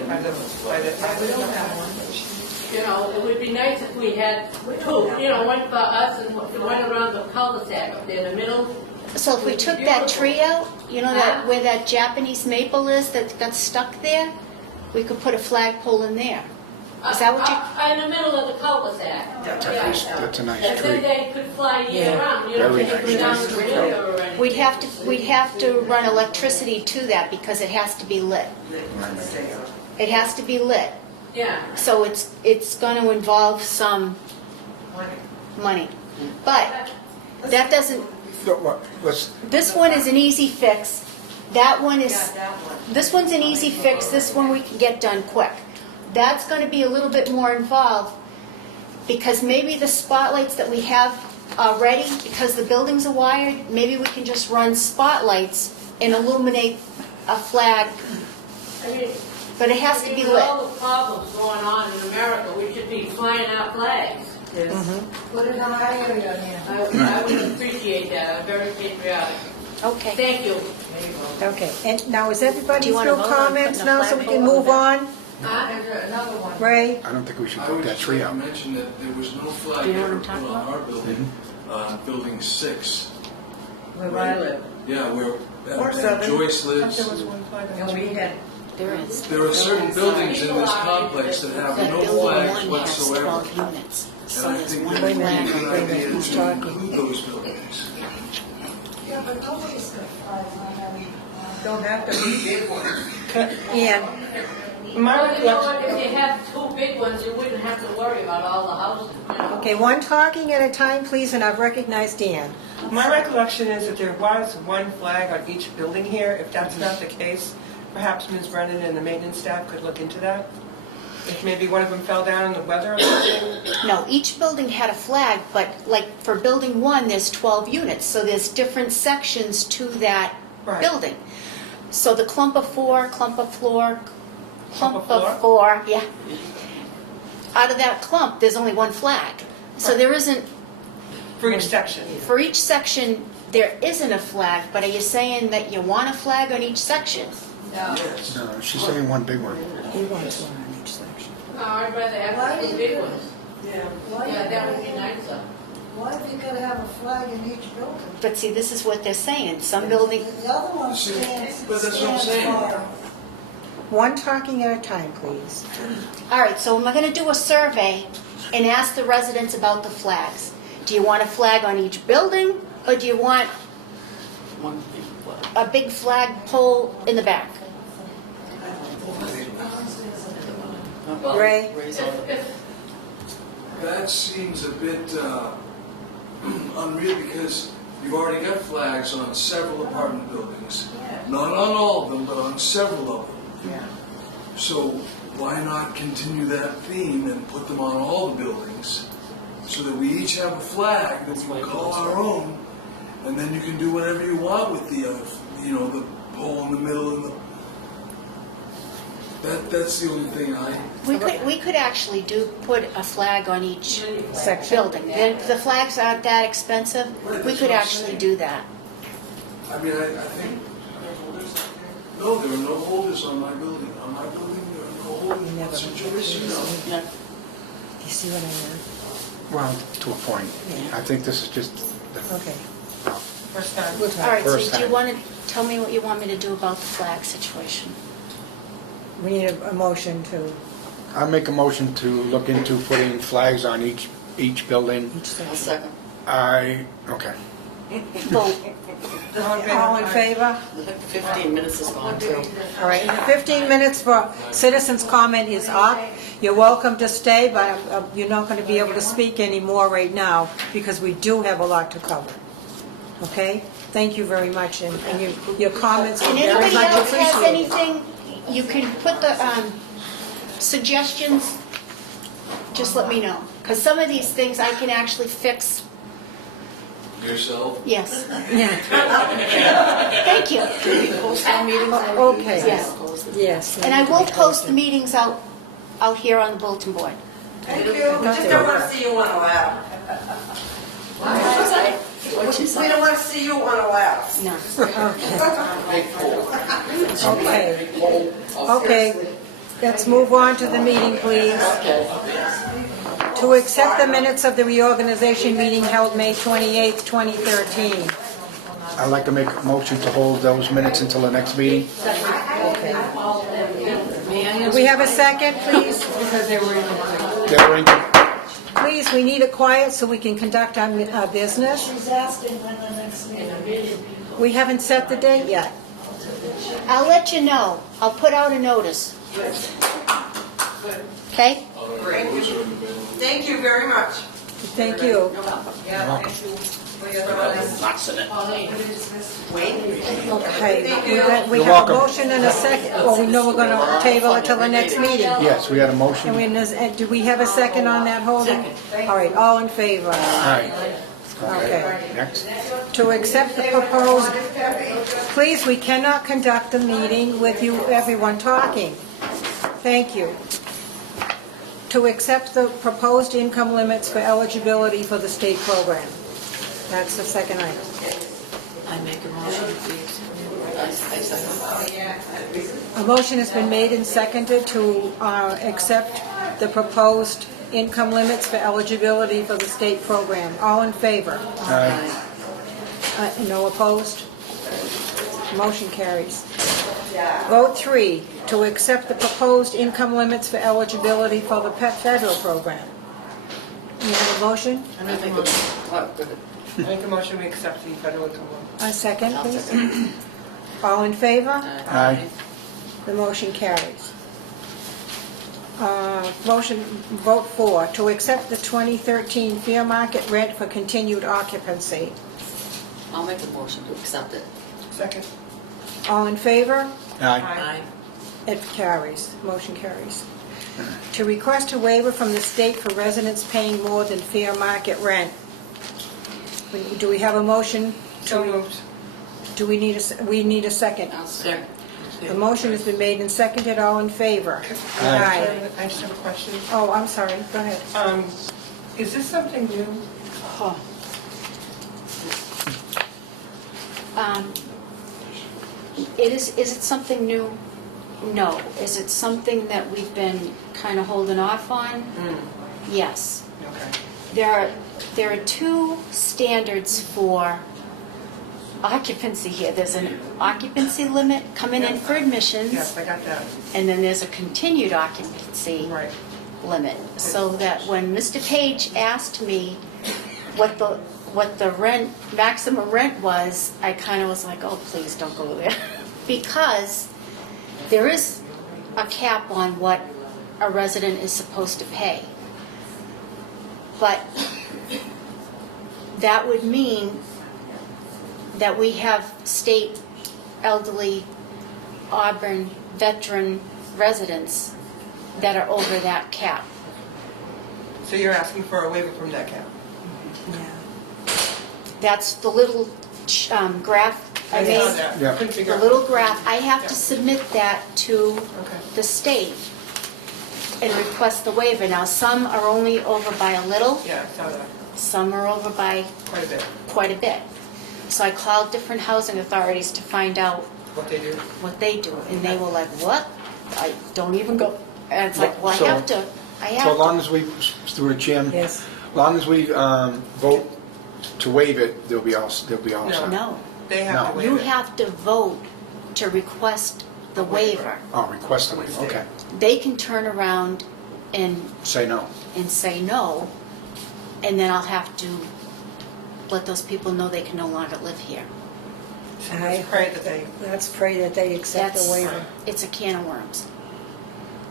You know, it would be nice if we had two, you know, one for us and one around the cul-de-sac up there in the middle. So if we took that tree out, you know, that where that Japanese maple is that got stuck there, we could put a flagpole in there. Is that what you? In the middle of the cul-de-sac. That's a nice And then tree. they could fly year round, you know, Very they could go nice. down the river or anything. We'd have to run electricity to that because it has to be lit. It has to be lit. Yeah. So it's going to involve some money. But that doesn't, So what- let's- this one is an easy fix. That one is, Yeah, that one. this one's an easy fix. This one we can get done quick. That's going to be a little bit more involved because maybe the spotlights that we have already, because the buildings are wired, maybe we can just run spotlights and illuminate a flag, I mean, but it has to be with lit. all the problems going on in America, we should be flying our flags. Put it on our area, I would appreciate that. I'm very patriotic. Okay. Thank you. Okay, and now is everybody Do you wanna through vote on comments putting a now so we can flagpole move on? Another one. Ray? I don't think we should I put was that just tree going out. to mention that there was no flag Do you know what ever I'm put talking on our building, building 6. Where I live. Yeah, where Or and 7. Joyce There lives. was one flag on And we each had, There is. There are certain buildings in this complex that have That no building flags one has whatsoever. 12 units. So And I there's think one that would be a flag. good Wait a minute, idea who's to talking? include those buildings. Yeah, but nobody's got flags on every. Don't have to be big ones. Ian? My Well, you know what, recollection, if you had two big ones, you wouldn't have to worry about all the houses, you know? Okay, one talking at a time, please, and I've recognized Ian. my recollection is that there was one flag on each building here. If that's not the case, perhaps Ms. Brennan and the maintenance staff could look into that. If maybe one of them fell down in the weather or something. No, each building had a flag, but like for building one, there's 12 units, so there's different sections to that Right. building. So the clump of four, clump of floor, Clump of clump of four, yeah. Out of that clump, there's only one flag. So there isn't, For each section. for each section, there isn't a flag, but are you saying that you want a flag on each section? Yes. No, she's saying one big one. He wants one on each section. No, I'd rather have two big ones. Why Yeah, you that would gotta be have- nicer. Why have you gotta have a flag in each building? But see, this is what they're saying. Some building, The other one See, stands, but that's what I'm stands saying. for. One talking at a time, please. all right, so am I going to do a survey and ask the residents about the flags? Do you want a flag on each building, or do you want a big flag pole in the back? Well, Ray? if- That seems a bit unreal because you've already got flags on several apartment buildings. Not on all of them, but on several of them. So why not continue that theme and put them on all the buildings so that we each have a flag that we call our own, and then you can do whatever you want with the other, you know, the pole in the middle and the. That's the only thing We could actually put a flag on each Section. building. The flags aren't that expensive. We could actually do that. I mean, I think. No, there are no holders on my building. On my building, there are no You holders. never That's a looked choice, you know. You see what I mean? Well, to a point. Yeah. I think this is just, Okay. First time. We'll All talk. right, so First do you time. want to tell me what you want me to do about the flag situation? We need a motion to I make a motion to look into putting flags on each building. each section. Okay. Vote. All in favor? 15 minutes is gone too. All right, 15 minutes for citizens' comment is up. You're welcome to stay, but you're not going to be able to speak anymore right now because we do have a lot to cover. Okay? Thank you very much, and your comments are And very anybody much else has appreciated. anything, you can put the suggestions, just let me know. Because some of these things I can actually fix Yourself? Yes, Yeah. thank you. Okay. Yes. Yes. And I will post the meetings out here on the bulletin board. Thank you. We just don't want to see you on a ladder. We don't want to see you on a ladder. No. Okay. Okay. Let's move on to the meeting, please. To accept the minutes of the reorganization meeting held May 28th, 2013. I'd like to make a motion to hold those minutes until the next meeting. Do we have a second, please? Because they were incomplete. They're in- Please, we need it quiet so we can conduct our business. She's asking when the next meeting. We haven't set the date yet. I'll let you know. I'll put out a notice. Okay? Thank you very much. Thank you. Lots of it. Okay, we You're have a welcome. motion and a second. Well, we know we're going to table it till the next meeting. Yes, we had a And motion. do we have a second on that holding? All right, all in favor? All right. Okay. Next. To accept the proposed, please, we cannot conduct a meeting with you, everyone talking. Thank you. To accept the proposed income limits for eligibility for the state program. That's the second item. I make a motion, please. A motion has been made and seconded to accept the proposed income limits for eligibility for the state program. All in favor? Aye. No opposed? Motion carries. Vote 3, to accept the proposed income limits for eligibility for the federal program. You have a motion? I make a motion we accept the federal income law. A second, please. All in favor? Aye. The motion carries. Vote 4, to accept the 2013 fair market rent for continued occupancy. I'll make a motion to accept it. Second. All in favor? Aye. Aye. It carries, motion carries. To request a waiver from the state for residents paying more than fair market rent. Do we have a motion? So moved. Do we need a second? Second. The motion has been made and seconded, all in favor? Aye. I just have a question. Oh, I'm sorry, go ahead. Is this something new? Is it something new? No. Is it something that we've been kind of holding off on? Yes. Okay. There are two standards for occupancy here. There's an occupancy limit coming in for admissions, Yes, I got that. and then there's a continued occupancy Right. limit. So that when Mr. Page asked me what the rent, maximum rent was, I kind of was like, oh, please don't go there. Because there is a cap on what a resident is supposed to pay. But that would mean that we have state elderly Auburn veteran residents that are over that cap. So you're asking for a waiver from that cap? That's the little graph I saw made. that. Yeah. Couldn't figure The out. little graph, I have to submit that to Okay. the state and request the waiver. Now, some are only over by a little, Yeah, I saw that. some are over by Quite a bit. quite a bit. So I called different housing authorities to find out What they do. what they do, and they were like, what? I don't even go. And it's like, well, So- I have to. So long as we, through the chair, Yes. long as we vote to waive it, they'll be all set. No, They have to No. waive you it. have to vote to request the waiver. Oh, request the waiver, okay. They can turn around and Say no. say no, and then I'll have to let those people know they can no longer live here. So let's pray that they, Let's pray that they accept the waiver. It's a can of worms.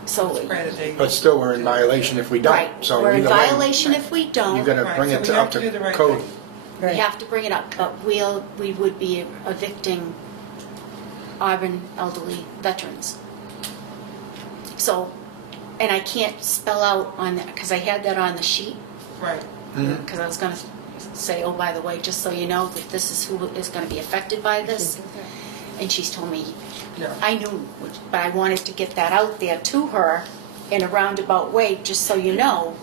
So, let's pray that they. But still, we're in violation if we right, don't. So we're in either way, violation if we You don't. gotta Right, bring so it we to have up to do the to right code. thing. We have to bring it up, but we would be evicting Auburn elderly veterans. So, and I can't spell out on that, because I had that on the sheet, Right. Mhm. because I was gonna say, oh, by the way, just so you know, that this is who is going to be affected by this? And she's told me, No. I knew, but I wanted to get that out there to her in a roundabout way, just so you know,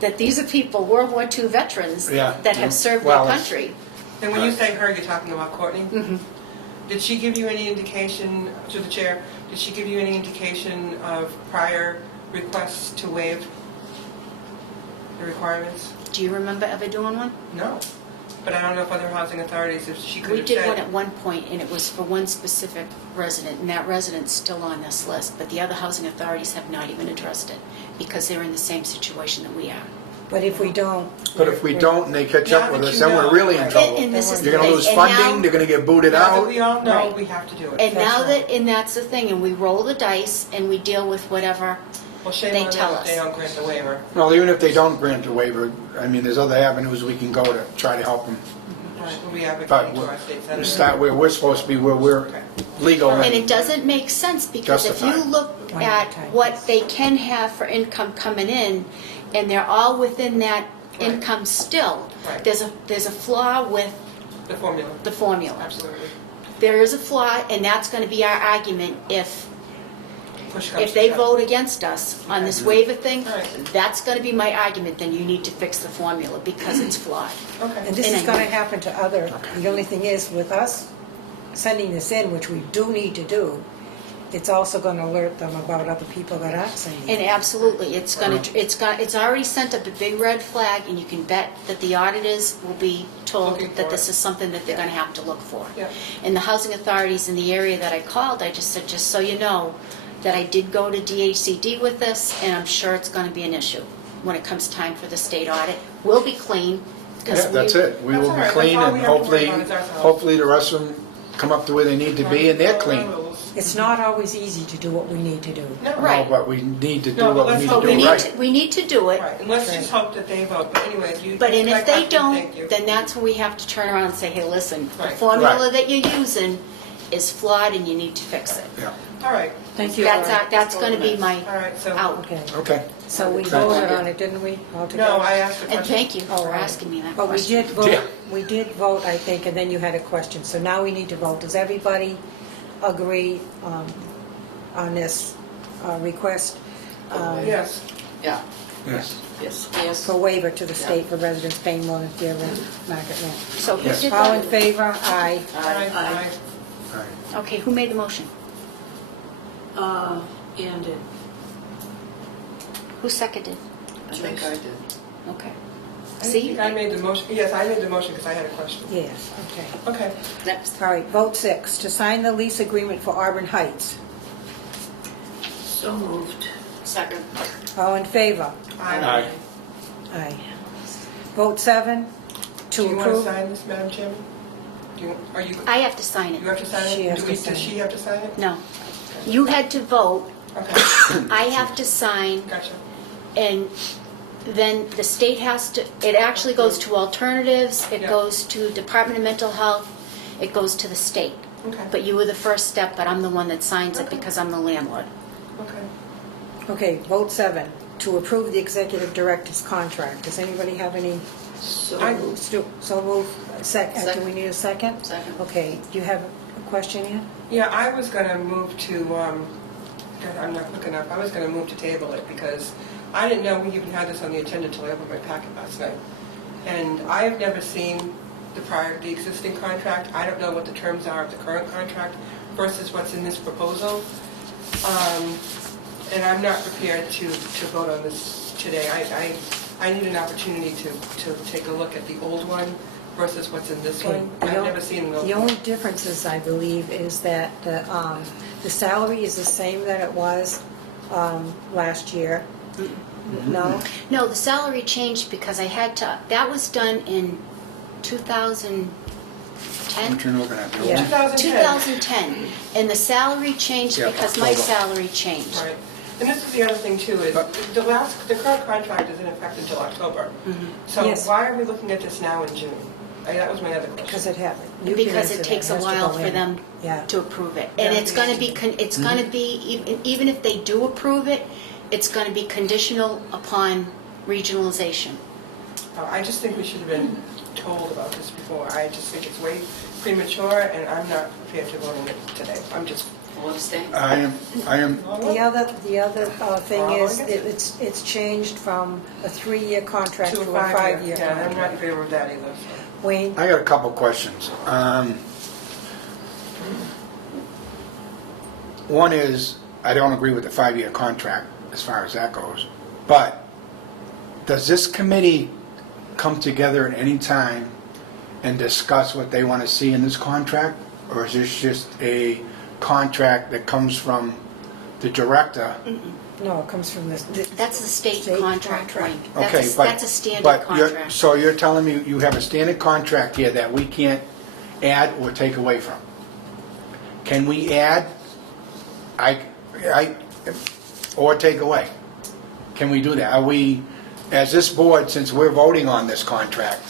that these are people, World War II veterans, Yeah. that have served Well, their it's- country. And when you say her, you're talking about Courtney? Mhm. Did she give you any indication, to the chair, did she give you any indication of prior requests to waive the requirements? Do you remember ever doing one? No. But I don't know if other housing authorities, if she could We have did one said. at one point, and it was for one specific resident, and that resident's still on this list, but the other housing authorities have not even addressed it, because they're in the same situation that we are. But if we don't. But if we don't and they catch Yeah, up with but us, you then know, we're really in right. trouble. And this is the You're gonna thing, lose and funding, now- they're gonna get booted Now that out. we all know, Right. we have to do it. And now That's that, and that's the thing, and we roll the dice, and we deal with whatever. Well, shame they on tell them if they us. don't grant the waiver. Well, even if they don't grant a waiver, I mean, there's other avenues we can go to try to help them. Right, we'll be advocating But to our state we senator. start where we're supposed to be, where we're legal. And it doesn't make sense, because if you Justified. look at what they can have for income coming in, and they're all within that Right. income still, Right. there's a flaw with The formula, the formula. absolutely. There is a flaw, and that's going to be our argument Push comes if they to shove. vote against us on this waiver thing. Right. That's going to be my argument, then you need to fix the formula, because it's flawed. Okay. And this And is I- going to happen to other, the only thing is, with us sending this in, which we do need to do, it's also going to alert them about other people that aren't sending And it. absolutely, it's already sent up a big red flag, and you can bet that the auditors will be told Looking that for this it. is something that they're gonna have to look for. Yeah. And the housing authorities in the area that I called, I just said, just so you know, that I did go to DHCD with this, and I'm sure it's gonna be an issue when it comes time for the state audit. We'll be clean, because Yeah, that's it. We That's will all be right. clean, That's all and we have to worry hopefully, about is ourselves. hopefully the rest of them come up to where they need to be, and they're clean. It's not always easy to do what we need to do. No, Right. No, but we need to do No, but what we let's need hope to we do need right. to, we need to do it. Right, and let's just hope that they vote, but anyways, you. But and my if they question, don't, thank you. then that's when we have to turn around and say, hey, listen, the Right. formula Right. that you're using is flawed, and you need to fix it. Yeah, All right. Thank you. That's gonna be my All right, so. out. Okay, okay. so we Thanks. voted on it, didn't we, altogether? No, I asked a question. And thank you Oh, for right. asking me that But we question. did vote, Yeah. we did vote, I think, and then you had a question. So now we need to vote. Does everybody agree on this request Yes. Yeah, Yes. yes. Yes. for waiver to the state for residents paying more than fair rent, market rent? So who Yes. did All in that? favor? Aye. Aye. All right. Okay, who made the motion? And it, Who seconded? I think I did. Okay. I See? think I made the motion, yes, I made the motion because I had a question. Yes, okay. Okay. Next. All right, vote 6, to sign the lease agreement for Auburn Heights. so moved. Second. All in favor? Aye. Aye. Vote 7, Do to you want to approve. sign this, Madam Chairman? Are you, I have to sign you it. have to sign it? She has Do to we- sign Does it. she have to sign it? No. You had to vote, Okay, I have to sign, gotcha. and then the state has to, it actually goes to alternatives, it Yeah. goes to Department of Mental Health, it goes to the state. Okay, But you were the first step, but I'm the one that signs it Okay. because I'm the landlord. okay. Okay, vote 7, to approve the executive director's contract. Does anybody have any? So I- moved. So move, do Second. we need a second? Second. Okay, do you have a question yet? Yeah, I was going to move to, God, I'm not looking up, I was going to move to table it because I didn't know we even had this on the agenda until I opened my packet last night. And I have never seen the existing contract. I don't know what the terms are of the current contract versus what's in this proposal. And I'm not prepared to vote on this today. I need an opportunity to take a look at the old one versus what's in this Okay, one. the I've on- never seen the old The one. only differences, I believe, is that the salary is the same that it was last year. No? No, the salary changed because I had to, that was done in 2010? What you're looking at, Bill? Yeah. 2010, and the salary changed Yeah, because my October. salary changed. Right. And this is the other thing too, is the current contract is in effect until October. So Yes. why are we looking at this now in June? That was my other question. Because it happened. You can Because answer it takes that. a Has to while go for in. them Yeah. to approve it. And Yeah. it's gonna be, it's gonna be, even if they do approve it, it's gonna be conditional upon regionalization. I just think we should have been told about this before. I just think it's way premature, and I'm not prepared to vote on it today. I'm just, All abstain? I am, The other thing is, Well, I guess it's changed from a 3-year contract to a 5-year yeah, I'm not in contract. favor of that either. So. Wayne? I got a couple questions. One is, I don't agree with the 5-year contract as far as that goes, but does this committee come together at any time and discuss what they want to see in this contract? Or is this just a contract that comes from the director? No, it comes from this. That's the state contract, Wayne. Okay, That's a standard but contract. so you're telling me you have a standard contract here that we can't add or take away from? Can we add, or take away? Can we do that? Are we, as this board, since we're voting on this contract,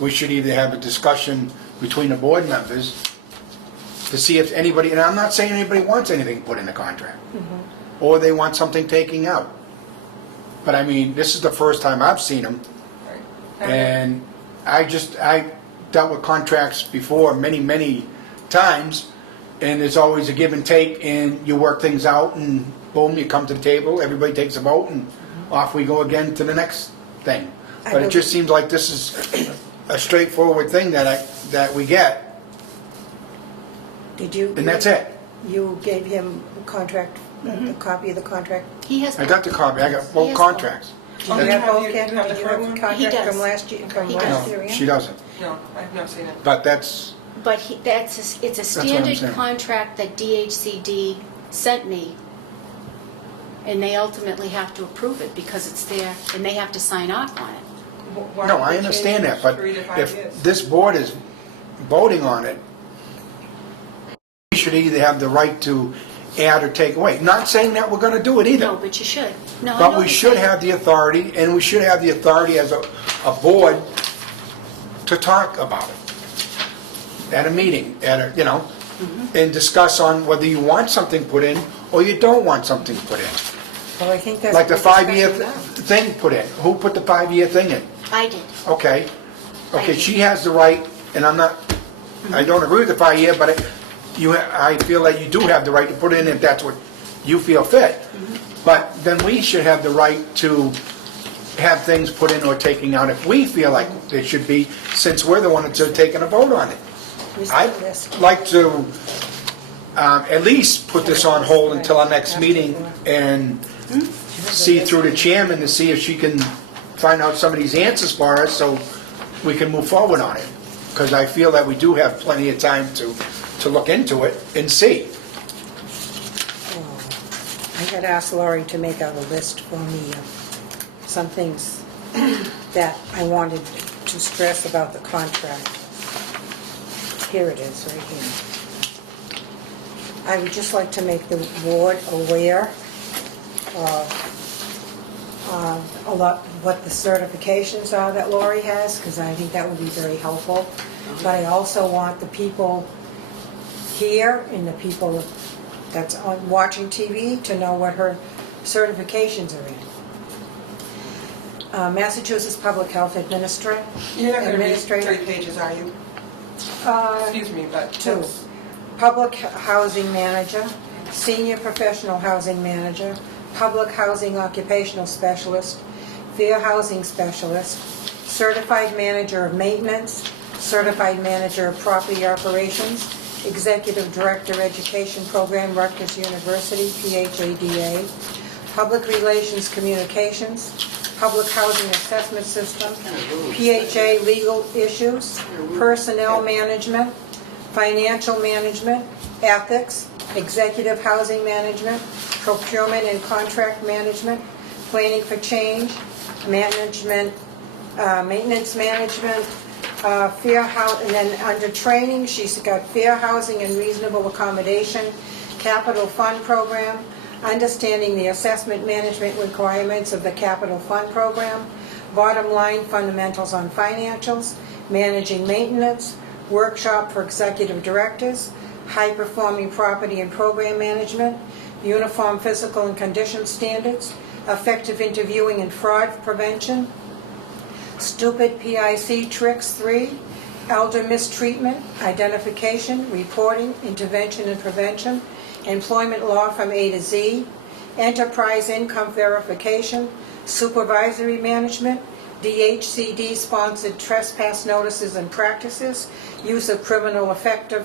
we should either have a discussion between the board members to see if anybody, and I'm not saying anybody wants anything put in the contract, or they want something taken out. But I mean, this is the first time I've seen them, and I dealt with contracts before many times, and there's always a give and take, and you work things out, and boom, you come to the table, everybody takes a vote, and off we go again to the next thing. But it just seems like this is a straightforward thing that we get, Did you? and that's it. You gave him a contract, a copy of the contract? He has. I got the copy, I got He both has contracts. Do you you have have both, the- Ken? you have the Do you have current the one? He contract does. from last year, from He last does. year? No, Ian? she doesn't. No, I've not seen it. But that's, But it's a what I'm saying. standard contract that DHCD sent me, and they ultimately have to approve it because it's there, and they have to sign off on it. Why no, would I they understand change that, but 3 to 5 years? if this board is voting on it, we should either have the right to add or take away. Not saying that we're gonna do it either. No, but you should. No, I know But what we you're should saying. have the authority, and we should have the authority as a board to talk about it at a meeting, and discuss on whether you want something put in or you don't want something put in. Well, I think that's. Like the what we're 5-year discussing now. thing put in. Who put the 5-year thing in? I did. Okay. Okay, Thank she has the right, and I don't agree with the 5-year, but I feel that you do have the right to put it in if that's what you feel fit. But then we should have the right to have things put in or taken out if we feel like it should be, since we're the ones that are taking a vote on it. I'd like to at least put this on hold until our next meeting and see through the chairman to see if she can find out some of these answers for us so we can move forward on it. Because I feel that we do have plenty of time to look into it and see. I had asked Laurie to make out a list for me of some things that I wanted to stress about the contract. Here it is, right here. I would just like to make the board aware of a lot, what the certifications are that Laurie has, because I think that would be very helpful. But I also want the people here and the people that's on watching TV to know what her certifications are in. Massachusetts Public Health Administrator. You're not going to read 3 pages, are you? Excuse me, but... 2. Public Housing Manager, Senior Professional Housing Manager, Public Housing Occupational Specialist, Fair Housing Specialist, Certified Manager of Maintenance, Certified Manager of Property Operations, Executive Director Education Program, Rutgers University, PHADA, Public Relations Communications, Public Housing Assessment System, PHA Legal Issues, Personnel Management, Financial Management, Ethics, Executive Housing Management, Procurement and Contract Management, Planning for Change, Management, Maintenance Management, Fair Housing, and then under training, she's got Fair Housing and Reasonable Accommodation, Capital Fund Program, Understanding the Assessment Management Requirements of the Capital Fund Program, Bottom Line Fundamentals on Financials, Managing Maintenance, Workshop for Executive Directors, High Performing Property and Program Management, Uniform Physical and Condition Standards, Effective Interviewing and Fraud Prevention, Stupid PIC tricks, 3. Elder mistreatment, identification, reporting, intervention and prevention, employment law from A to Z, enterprise income verification, supervisory management, DHCD-sponsored trespass notices and practices, use of criminal offender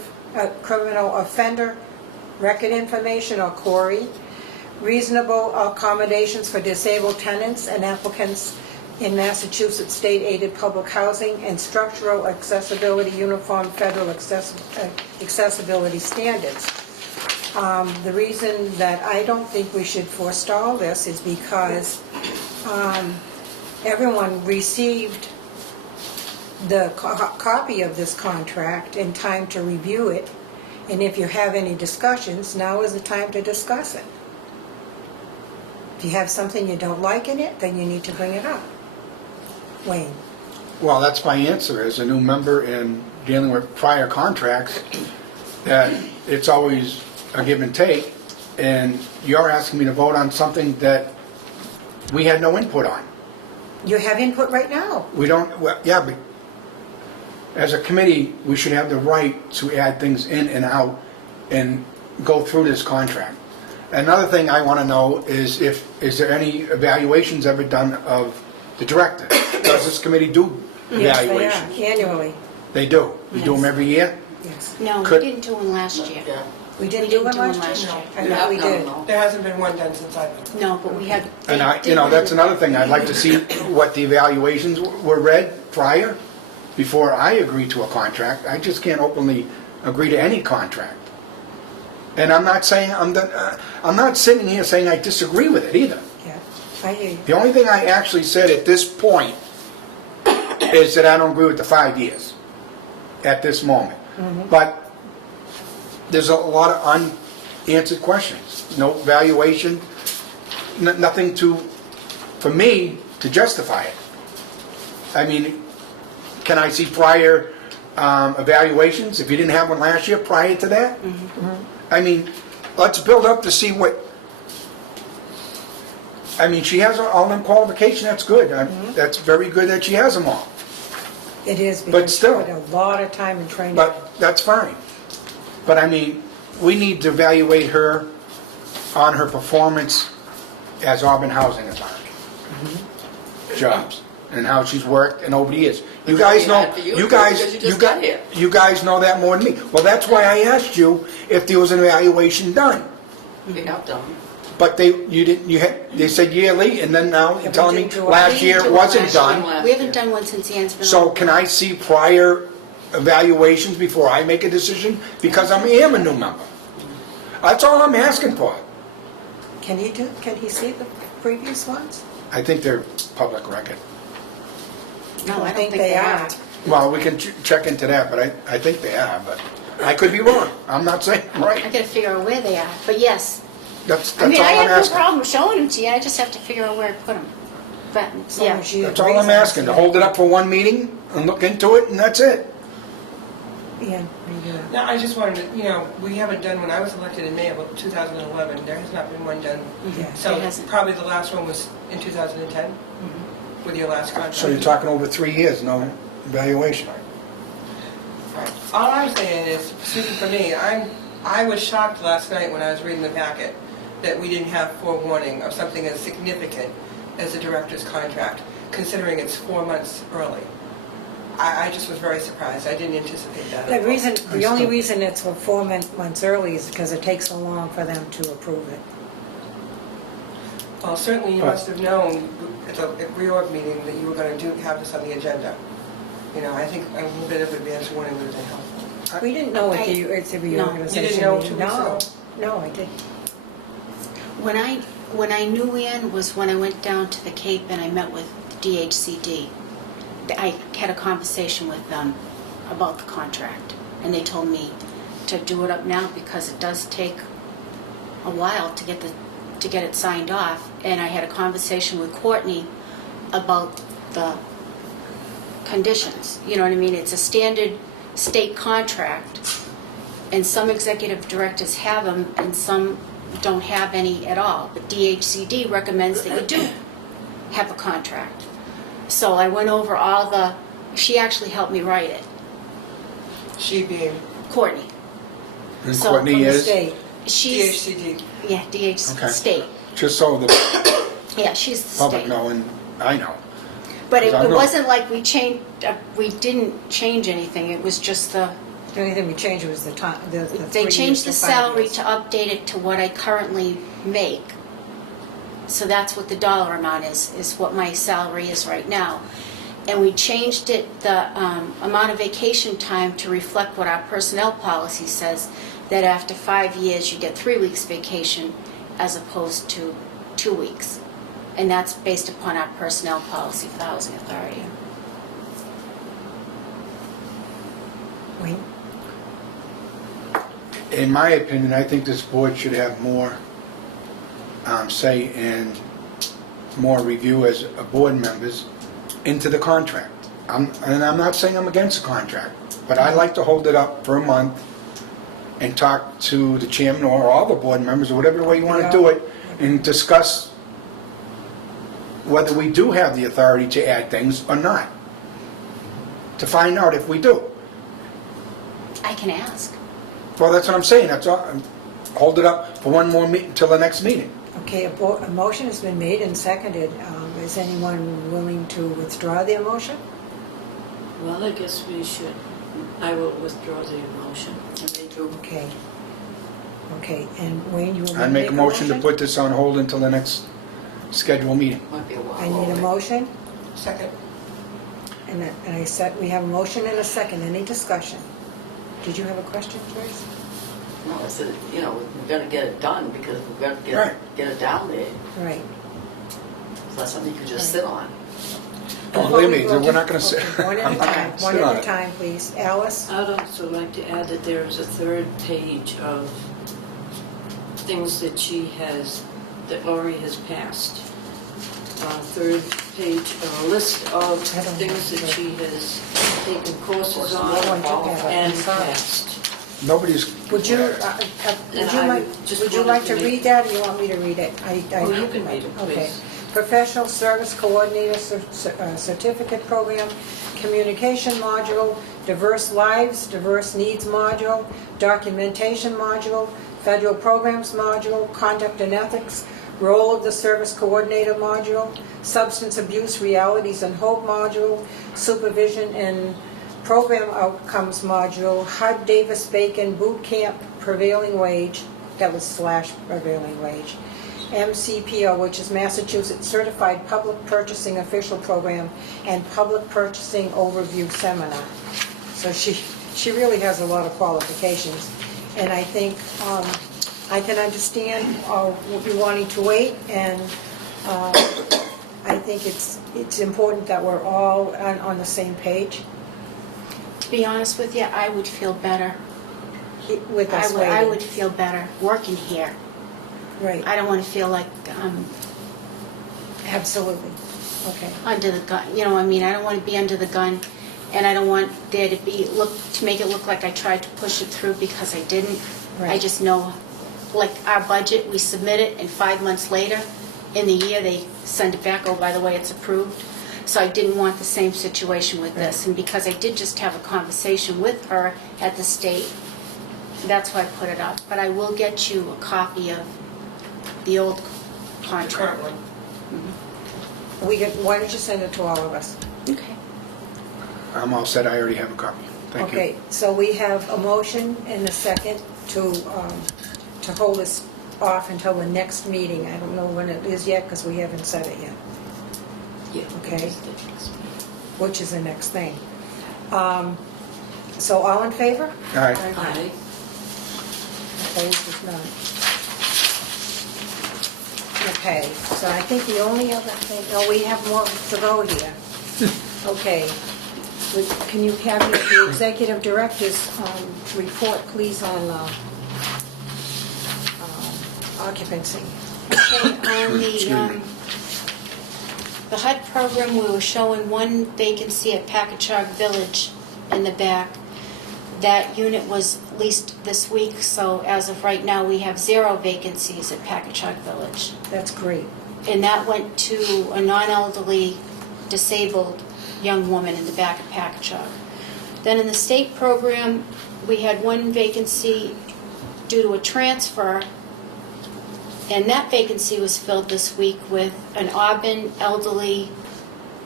record information or CORI, reasonable accommodations for disabled tenants and applicants in Massachusetts state-aided public housing, and structural accessibility uniform federal accessibility standards. The reason that I don't think we should forestall this is because everyone received the copy of this contract in time to review it, and if you have any discussions, now is the time to discuss it. If you have something you don't like in it, then you need to bring it up. Wayne? Well, that's my answer as a new member in dealing with prior contracts, that it's always a give and take, and you're asking me to vote on something that we had no input on. You have input right now. We don't, well, yeah, but as a committee, we should have the right to add things in and out and go through this contract. Another thing I want to know is is there any evaluations ever done of the director? Does this committee do evaluations? Yes, they are, annually. They do? You do them every year? Yes. No, we Could- didn't do one last year. Yeah. We didn't We do didn't it do last it year? last I year. thought we No, did. no. There hasn't been one done since I've been. No, but we had. And they that's did another thing, I'd like to see what the evaluations were read prior, before I agree to a contract. I just can't openly agree to any contract. And I'm not saying, I'm not sitting here saying I disagree with it either. Yeah, I hear you. The only thing I actually said at this point is that I don't agree with the 5 years at this moment. But there's a lot of unanswered questions. No valuation, nothing for me to justify it. I mean, can I see prior evaluations, if you didn't have one last year, prior to that? I mean, let's build up to see what, I mean, she has all them qualifications, that's good. That's very good that she has them all. It is, But because she still. put a lot of time and training. But that's fine. But I mean, we need to evaluate her on her performance as Auburn Housing Authority. Jobs, and how she's worked and over the years. You guys know, Because you just got here. you guys know that more than me. Well, that's why I asked you if there was an evaluation done. We have done. But they said yearly, and then now you're telling me last year it wasn't done. We haven't done one since Ann's been on. So can I see prior evaluations before I make a decision? Because I am a new member. That's all I'm asking for. Can he see the previous ones? I think they're public record. No, I don't think they are. Well, we can check into that, but I think they are, but I could be wrong. I'm not saying I right. gotta figure out where they are, but yes. That's I mean, all I I'm have no asking. problem showing them to you, I just have to figure out where to put them. But, As long yeah. as she That's all agrees I'm on asking, to hold it up for one meeting and look into it, and that's it. Ian, review it. No, I just wanted to, we haven't done, when I was elected in May of 2011, there has not been one done. Yeah. So It hasn't. probably the last one was in 2010, with your last contract. So you're talking over 3 years, no evaluation. Right. All I'm saying is, speaking for me, I was shocked last night when I was reading the packet that we didn't have forewarning of something as significant as the director's contract, considering it's 4 months early. I just was very surprised. I didn't anticipate that. at all. The only reason it's for 4 months early is because it takes so long for them to approve it. Well, certainly you must have known at the reorg meeting that you were going to have this on the agenda. I think a little bit of advance warning would have been helpful. We didn't know it's a reorganization. You didn't know 2 meeting. weeks ago? No, I didn't. When I knew Ann was when I went down to the Cape and I met with DHCD. I had a conversation with them about the contract, and they told me to do it up now because it does take a while to get it signed off. And I had a conversation with Courtney about the conditions. You know what I mean? It's a standard state contract, and some executive directors have them, and some don't have any at all. But DHCD recommends that you do have a contract. So I went over all she actually helped me write it, She being Courtney. And So, Courtney From the is, state. She's, DHCD. yeah, DH Okay. state. just so the Yeah, she's the public state. know, and I know. But it 'Cause I know. wasn't like we didn't change anything, it was just The only thing we changed was the time, the 3 they years changed to the 5 salary years. to update it to what I currently make. So that's what the dollar amount is what my salary is right now. And we changed it, the amount of vacation time to reflect what our personnel policy says, that after 5 years, you get 3 weeks vacation as opposed to 2 weeks. And that's based upon our personnel policy for the Housing Authority. Wayne? In my opinion, I think this board should have more say and more review as board members into the contract. And I'm not saying I'm against the contract, but I like to hold it up for a month and talk to the chairman or all the board members, or whatever way you want to do it, and discuss whether we do have the authority to add things or not. To find out if we do. I can ask. Well, that's what I'm saying, that's all. Hold it up for one more meeting, till the next meeting. Okay, a motion has been made and seconded. Is anyone willing to withdraw their motion? Well, I guess I will withdraw the motion. Okay. Okay, and Wayne, you will I make a motion to put this on hold until the next scheduled meeting. Might be a while. I need a motion, Second. and I said, we have a motion and a second. Any discussion? Did you have a question, Joyce? No, I said, we're gonna get it done because we're gonna Right. get it down there. Right. So that's something you could just sit on. Oh, believe me, we're not going to sit. Okay, one at I'm a not time, gonna one sit on at a it. time, please. Alice? I'd also like to add that there is a third page of things that Lori has passed. Third page, a list of I don't things have that it. she has taken courses on I don't have it. and I'm sorry. passed. Nobody's, Would you, And I just would you wanted like to to make- read that, or you want me to read it? Oh, you can read it, Okay. please. Professional Service Coordinator Certificate Program, Communication Module, Diverse Lives, Diverse Needs Module, Documentation Module, Federal Programs Module, Conduct and Ethics, Role of the Service Coordinator Module, Substance Abuse Realities and Hope Module, Supervision and Program Outcomes Module, HUD Davis Bacon Boot Camp Prevailing Wage, that was / prevailing wage, MCPO, which is Massachusetts Certified Public Purchasing Official Program, and Public Purchasing Overview Seminar. So she really has a lot of qualifications. And I think I can understand you wanting to wait, and I think it's important that we're all on the same page To be honest with you, I would feel better. with us waiting. I would feel better working here. Right, I don't want to feel like absolutely. Okay. under the gun. I don't want to be under the gun, and I don't want there to make it look like I tried to push it through because I didn't. I Right. just know, like our budget, we submit it, and 5 months later, in the year, they send it back. Oh, by the way, it's approved. So I didn't want the same situation with this, and because I did just have a conversation with her at the state, that's why I put it up. But I will get you a copy of the old contract. Currently. Why don't you send it to all of us? Okay. I'm all set, I already have a copy. Thank you. Okay, so we have a motion and a second to hold us off until the next meeting. I don't know when it is yet, because we haven't set it yet, Yeah. Okay. which is the next thing. So all in favor? All right, Aye. Opposed is none. Okay, so I think the only other thing, we have more to go here. Okay. Can you have the executive director's report, please, on occupancy? Okay, on Excuse me. the HUD program, we were showing one vacancy at Packagug Village in the back. That unit was leased this week, so as of right now, we have 0 vacancies at Packagug Village. That's great. And that went to a non-elderly disabled young woman in the back of Packagug. Then in the state program, we had one vacancy due to a transfer, and that vacancy was filled this week with an Auburn elderly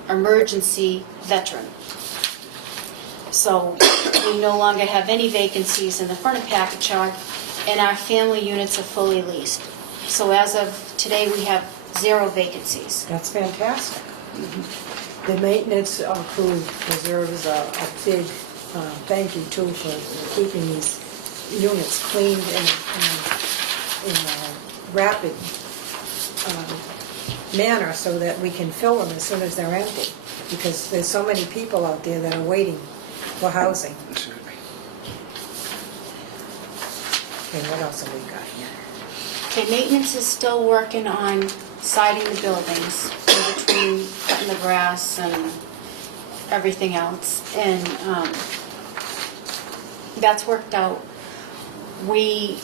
emergency veteran. So we no longer have any vacancies in the front of Packagug, and our family units are fully leased. So as of today, we have 0 vacancies. That's fantastic. The maintenance crew deserves a big thank you too for keeping these units cleaned in a rapid manner so that we can fill them as soon as they're empty. Because there's so many people out there that are waiting for housing. Okay, what else have we got here? Okay, maintenance is still working on siding the buildings, in between cutting the grass and everything else, and that's worked out. We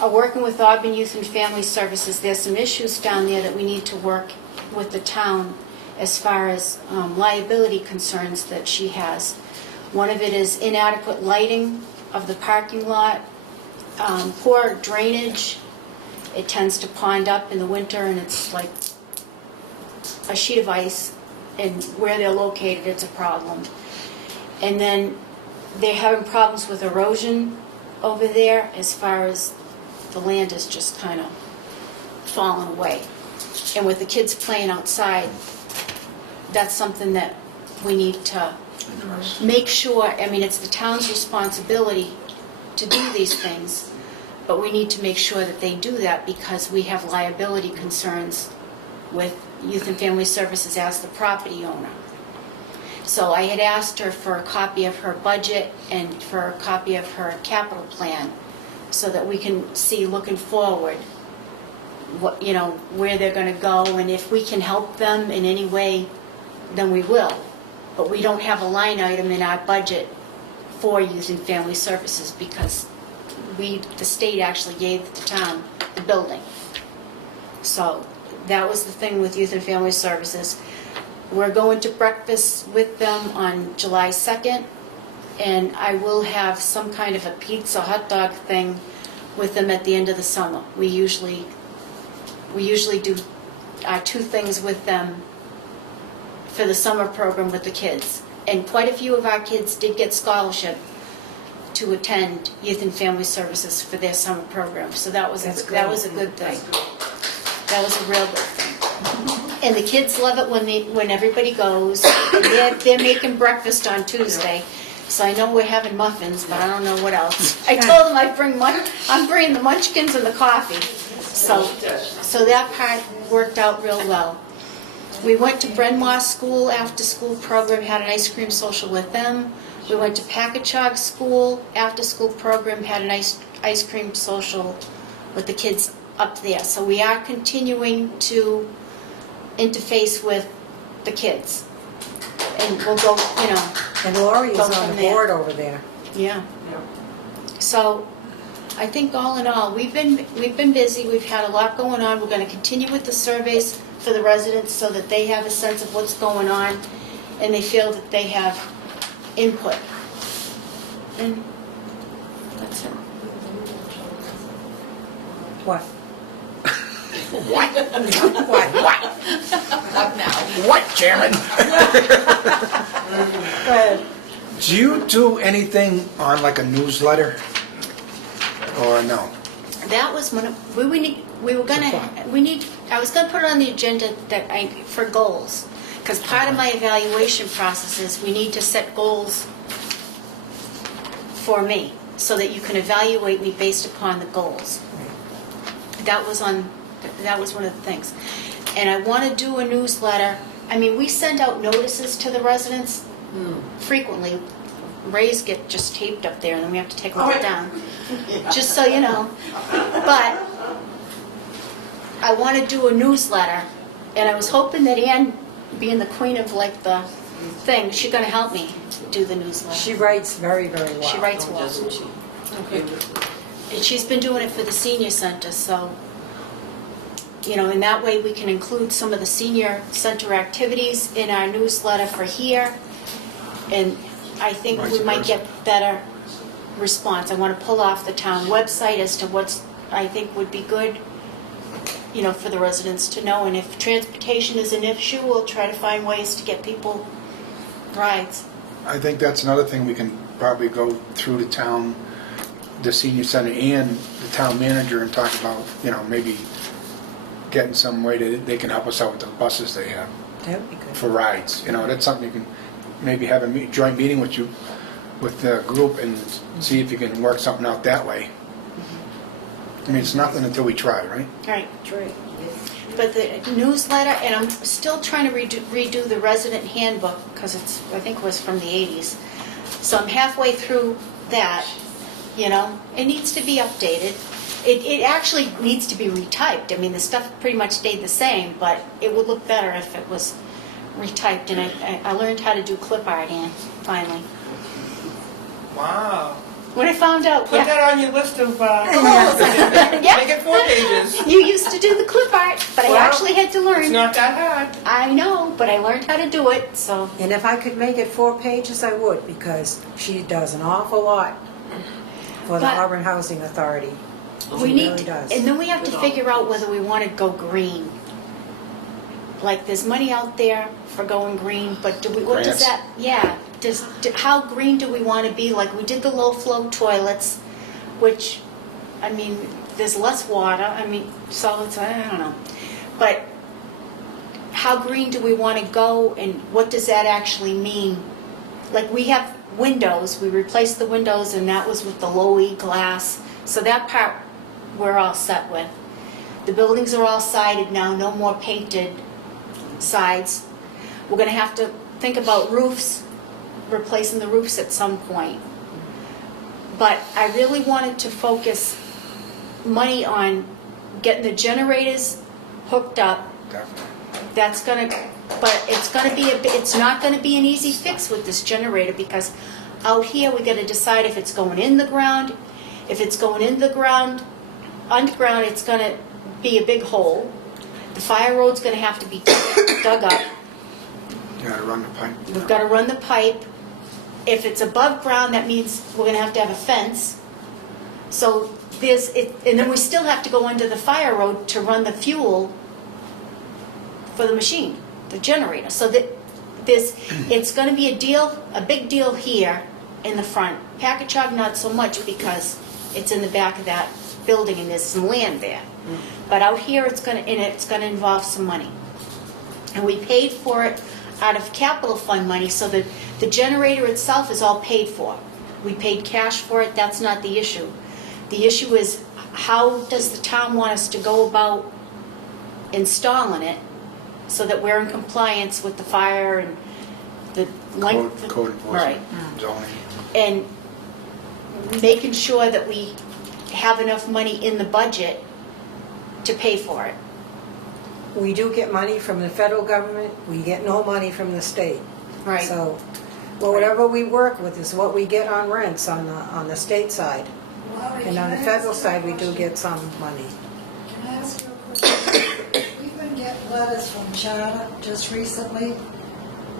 are working with Auburn Youth and Family Services. There's some issues down there that we need to work with the town as far as liability concerns that she has. One of it is inadequate lighting of the parking lot, poor drainage. It tends to pond up in the winter, and it's like a sheet of ice, and where they're located, it's a problem. And then they're having problems with erosion over there as far as the land is just kind of falling away. And with the kids playing outside, that's something that we need to make sure, I mean, it's the town's responsibility to do these things, but we need to make sure that they do that because we have liability concerns with Youth and Family Services as the property owner. So I had asked her for a copy of her budget and for a copy of her capital plan so that we can see looking forward what, you know, where they're going to go, and if we can help them in any way, then we will. But we don't have a line item in our budget for Youth and Family Services because the state actually gave the town the building. So that was the thing with Youth and Family Services. We're going to breakfast with them on July 2nd, and I will have some kind of a pizza hot dog thing with them at the end of the summer. We usually do 2 things with them for the summer program with the kids. And quite a few of our kids did get scholarship to attend Youth and Family Services for their summer program. So that was a good thing. That was a real good thing. And the kids love it when everybody goes. And they're making breakfast on Tuesday. So I know we're having muffins, but I don't know what else. I told them I'm bringing the munchkins and the coffee. So that part worked out real well. We went to Bryn Mawr School after school program, had an ice cream social with them. We went to Packagug School after school program, had an ice cream social with the kids up there. So we are continuing to interface with the kids. And we'll go, you know. And Lori is go on from the there. board over there. Yeah. So I think all in all, we've been busy. We've had a lot going on. We're going to continue with the surveys for the residents so that they have a sense of what's going on and they feel that they have input. And that's it. What? What? What now? What, Chairman? Go ahead. Do you do anything on like a newsletter? Or no? That was one of, I was gonna put it on the agenda for goals. Because part of my evaluation process is we need to set goals for me so that you can evaluate me based upon the goals. That was one of the things. And I want to do a newsletter. I mean, we send out notices to the residents frequently. Rays get just taped up there and then we have to take them down. Just so you know. But I want to do a newsletter, and I was hoping that Ann, being the queen of like the thing, she's going to help me do the newsletter. She writes very, very well. She writes well. Doesn't she? Okay. And she's been doing it for the senior center, so And that way we can include some of the senior center activities in our newsletter for here. And I think we might get better response. I want to pull off the town website as to what's, I think would be good, for the residents to know. And if transportation is an issue, we'll try to find ways to get people rides. I think that's another thing we can probably go through the town, the senior center and the town manager and talk about, maybe getting some way that they can help us out with the buses they have That would be good. for rides. That's something you can maybe have a joint meeting with you, with the group, and see if you can work something out that way. I mean, it's nothing until we try, right? Right. But the newsletter, and I'm still trying to redo the resident handbook, because I think it was from the 80s. So I'm halfway through that, It needs to be updated. It actually needs to be retyped. I mean, the stuff pretty much stayed the same, but it would look better if it was retyped. And I learned how to do clip art, Ann, finally. Wow. When I found out, Put that on your list of goals. Yeah. Make it 4 pages. You used to do the clip art, but I Well, actually had to learn. It's not that hard. I know, but I learned how to do it, so. And if I could make it 4 pages, I would, because she does an awful lot for the But- Auburn Housing Authority. We She need, really does. and then we have to figure out whether we want to go green. Like, there's money out there for going green, but what does Grants? that, yeah, how green do we want to be? Like, we did the low-flow toilets, which, I mean, there's less water, solids, I don't know. But how green do we want to go, and what does that actually mean? Like, we have windows, we replaced the windows, and that was with the low-E glass, so that part we're all set with. The buildings are all sided now, no more painted sides. We're going to have to think about roofs, replacing the roofs at some point. But I really wanted to focus money on getting the generators hooked up. Definitely. But it's not going to be an easy fix with this generator, because out here we got to decide if it's going in the ground. If it's going in the ground, underground, it's going to be a big hole. The fire road's going to have to be dug up. You gotta run the pipe. We've got to run the pipe. If it's above ground, that means we're going to have a fence. So and then we still have to go under the fire road to run the fuel for the machine, the generator. So that it's going to be a big deal here in the front. Packagug not so much, because it's in the back of that building and there's some land there. But out here it's going to involve some money. And we paid for it out of capital fund money, so that the generator itself is all paid for. We paid cash for it, that's not the issue. The issue is, how does the town want us to go about installing it so that we're in compliance with the fire and the length. Code enforcement, Right. zoning. And making sure that we have enough money in the budget to pay for it. We do get money from the federal government, we get no money from the state. Right. So, whatever we work with is what we get on rents on the state side. And on the federal side, we do get some money. Can I ask you a question? We've been getting letters from Charter just recently,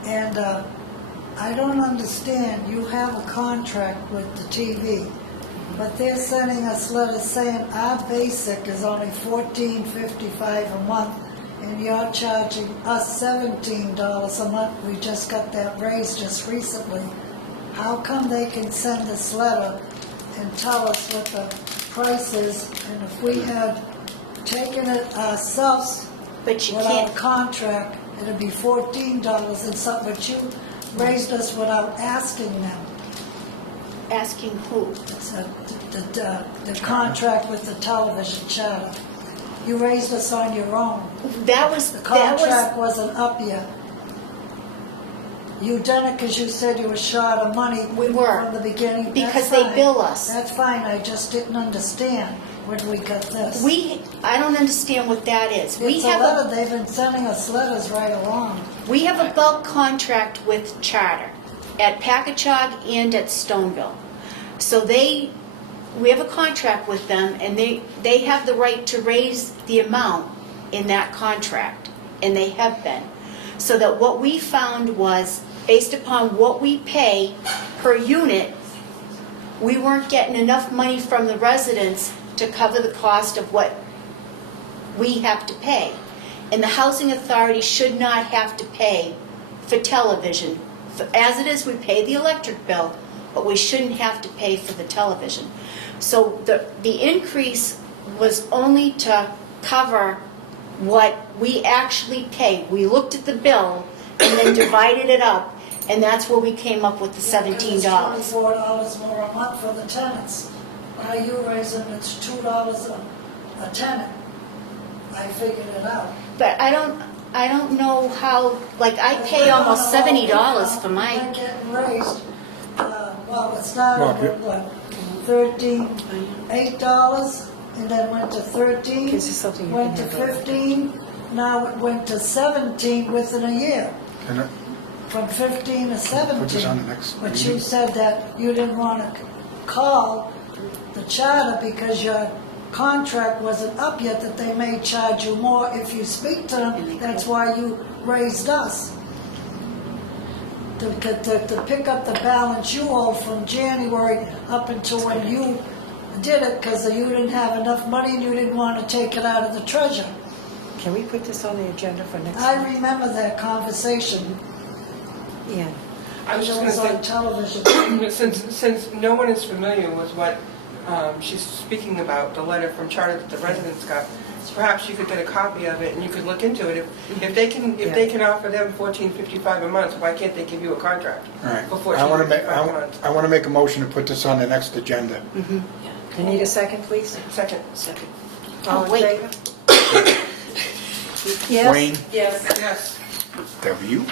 and I don't understand. You have a contract with the TV, but they're sending us letters saying our basic is only $14.55 a month, and you're charging us $17 a month. We just got that raise just recently. How come they can send this letter and tell us what the price is, and if we had taken it ourselves But you without can't, a contract, it'd be $14 and something, but you raised us without asking them. asking who? It's the contract with the television Charter. You raised us on your own. The contract wasn't up yet. You done it because you said you were short of money. We were. From the beginning. Because That's they fine. bill us. That's fine, I just didn't understand when we got this. I don't understand what that is. It's a letter, they've been sending us letters right along. We have a bulk contract with Charter at Packagug and at Stoneville. So we have a contract with them, and they have the right to raise the amount in that contract, and they have been. So that what we found was, based upon what we pay per unit, we weren't getting enough money from the residents to cover the cost of what we have to pay. And the housing authority should not have to pay for television. As it is, we pay the electric bill, but we shouldn't have to pay for the television. So the increase was only to cover what we actually pay. We looked at the bill and then divided it up, and that's where we came up with the $17. $24 more a month for the tenants. Why are you raising it's $2 a tenant? I figured it out. But I don't know how, like, I pay almost $70 for Mine mine. getting raised, well, it started with what, $8, and then went to 13, Gives you something you went to can handle. 15, now it went to 17 within a year. Can I From 15 to 17. put this on the next But meeting? you said that you didn't want to call the charter because your contract wasn't up yet, that they may charge you more if you speak to them. That's why you raised us. To pick up the balance you owe from January up until when you did it, because you didn't have enough money and you didn't want to take it out of the treasure. Can we put this on the agenda for next I week? remember that conversation. Yeah. I was just It going was on to television. say, since no one is familiar with what she's speaking about, the letter from Charter that the residents got, perhaps you could get a copy of it and you could look into it. If they can offer them $14.55 a month, why can't they give you a contract All right. for I want $14.55 a month? to make a motion to put this on the next agenda. I need a second, please. Second. All in wait. favor? Yes? Wayne, Yes. Yes. W? We're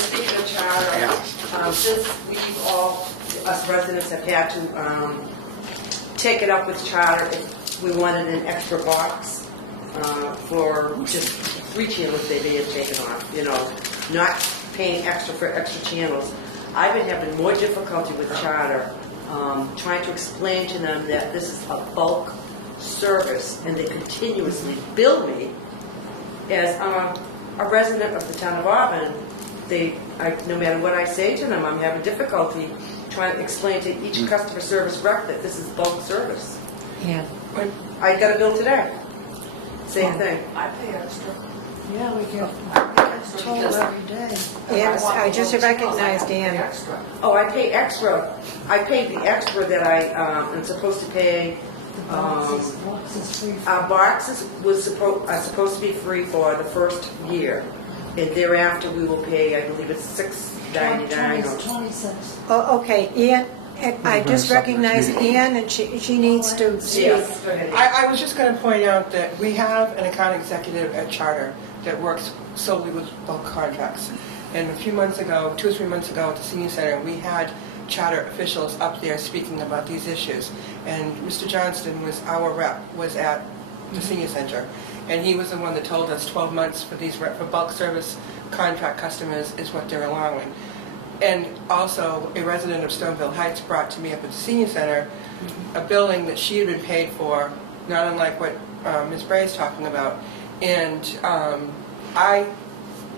speaking of charter. Yeah. Since we've all, us residents have had to take it up with charter, if we wanted an extra box for just 3 channels they may have taken off, not paying extra for extra channels. I've been having more difficulty with charter, trying to explain to them that this is a bulk service and they continuously bill me. As a resident of the town of Auburn, no matter what I say to them, I'm having difficulty trying to explain to each customer service rep that this is bulk service. Yeah. I got a bill today. Same thing. I pay extra. Yeah, we get told every day. Yes, I just recognized Pay Ann. extra. Oh, I pay extra. I paid the extra that I am supposed to pay. Box is free. Our boxes are supposed to be free for the first year, and thereafter we will pay, I believe it's $6.99. 26. Oh, okay, Ann, I just recognized Ann, and she needs to speak. Yes, go ahead. I was just going to point out that we have an account executive at Charter that works solely with bulk contracts. And a few months ago, 2 or 3 months ago at the senior center, we had Charter officials up there speaking about these issues. And Mr. Johnston was our rep, was at the senior center. And he was the one that told us 12 months for these for bulk service contract customers is what they're allowing. And also, a resident of Stoneville Heights brought to me up at the senior center a billing that she had been paid for, not unlike what Ms. Bray is talking about. And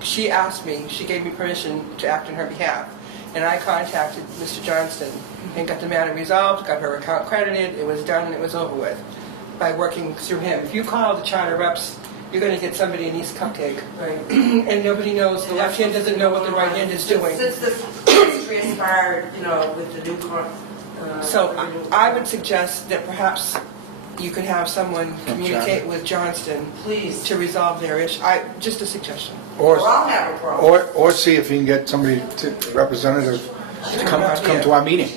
she asked me, she gave me permission to act on her behalf. And I contacted Mr. Johnston and got the matter resolved, got her account credited, it was done and it was over with by working through him. If you call the Charter reps, you're going to get somebody in East Cupcake. And nobody knows, the left hand doesn't know what the right hand is doing. Since this has transpired, with the new So I would suggest that perhaps you could have someone communicate with Johnston please, to resolve their issue. Just a suggestion. or I'll have a problem. Or see if you can get somebody, representative, to come to our meeting.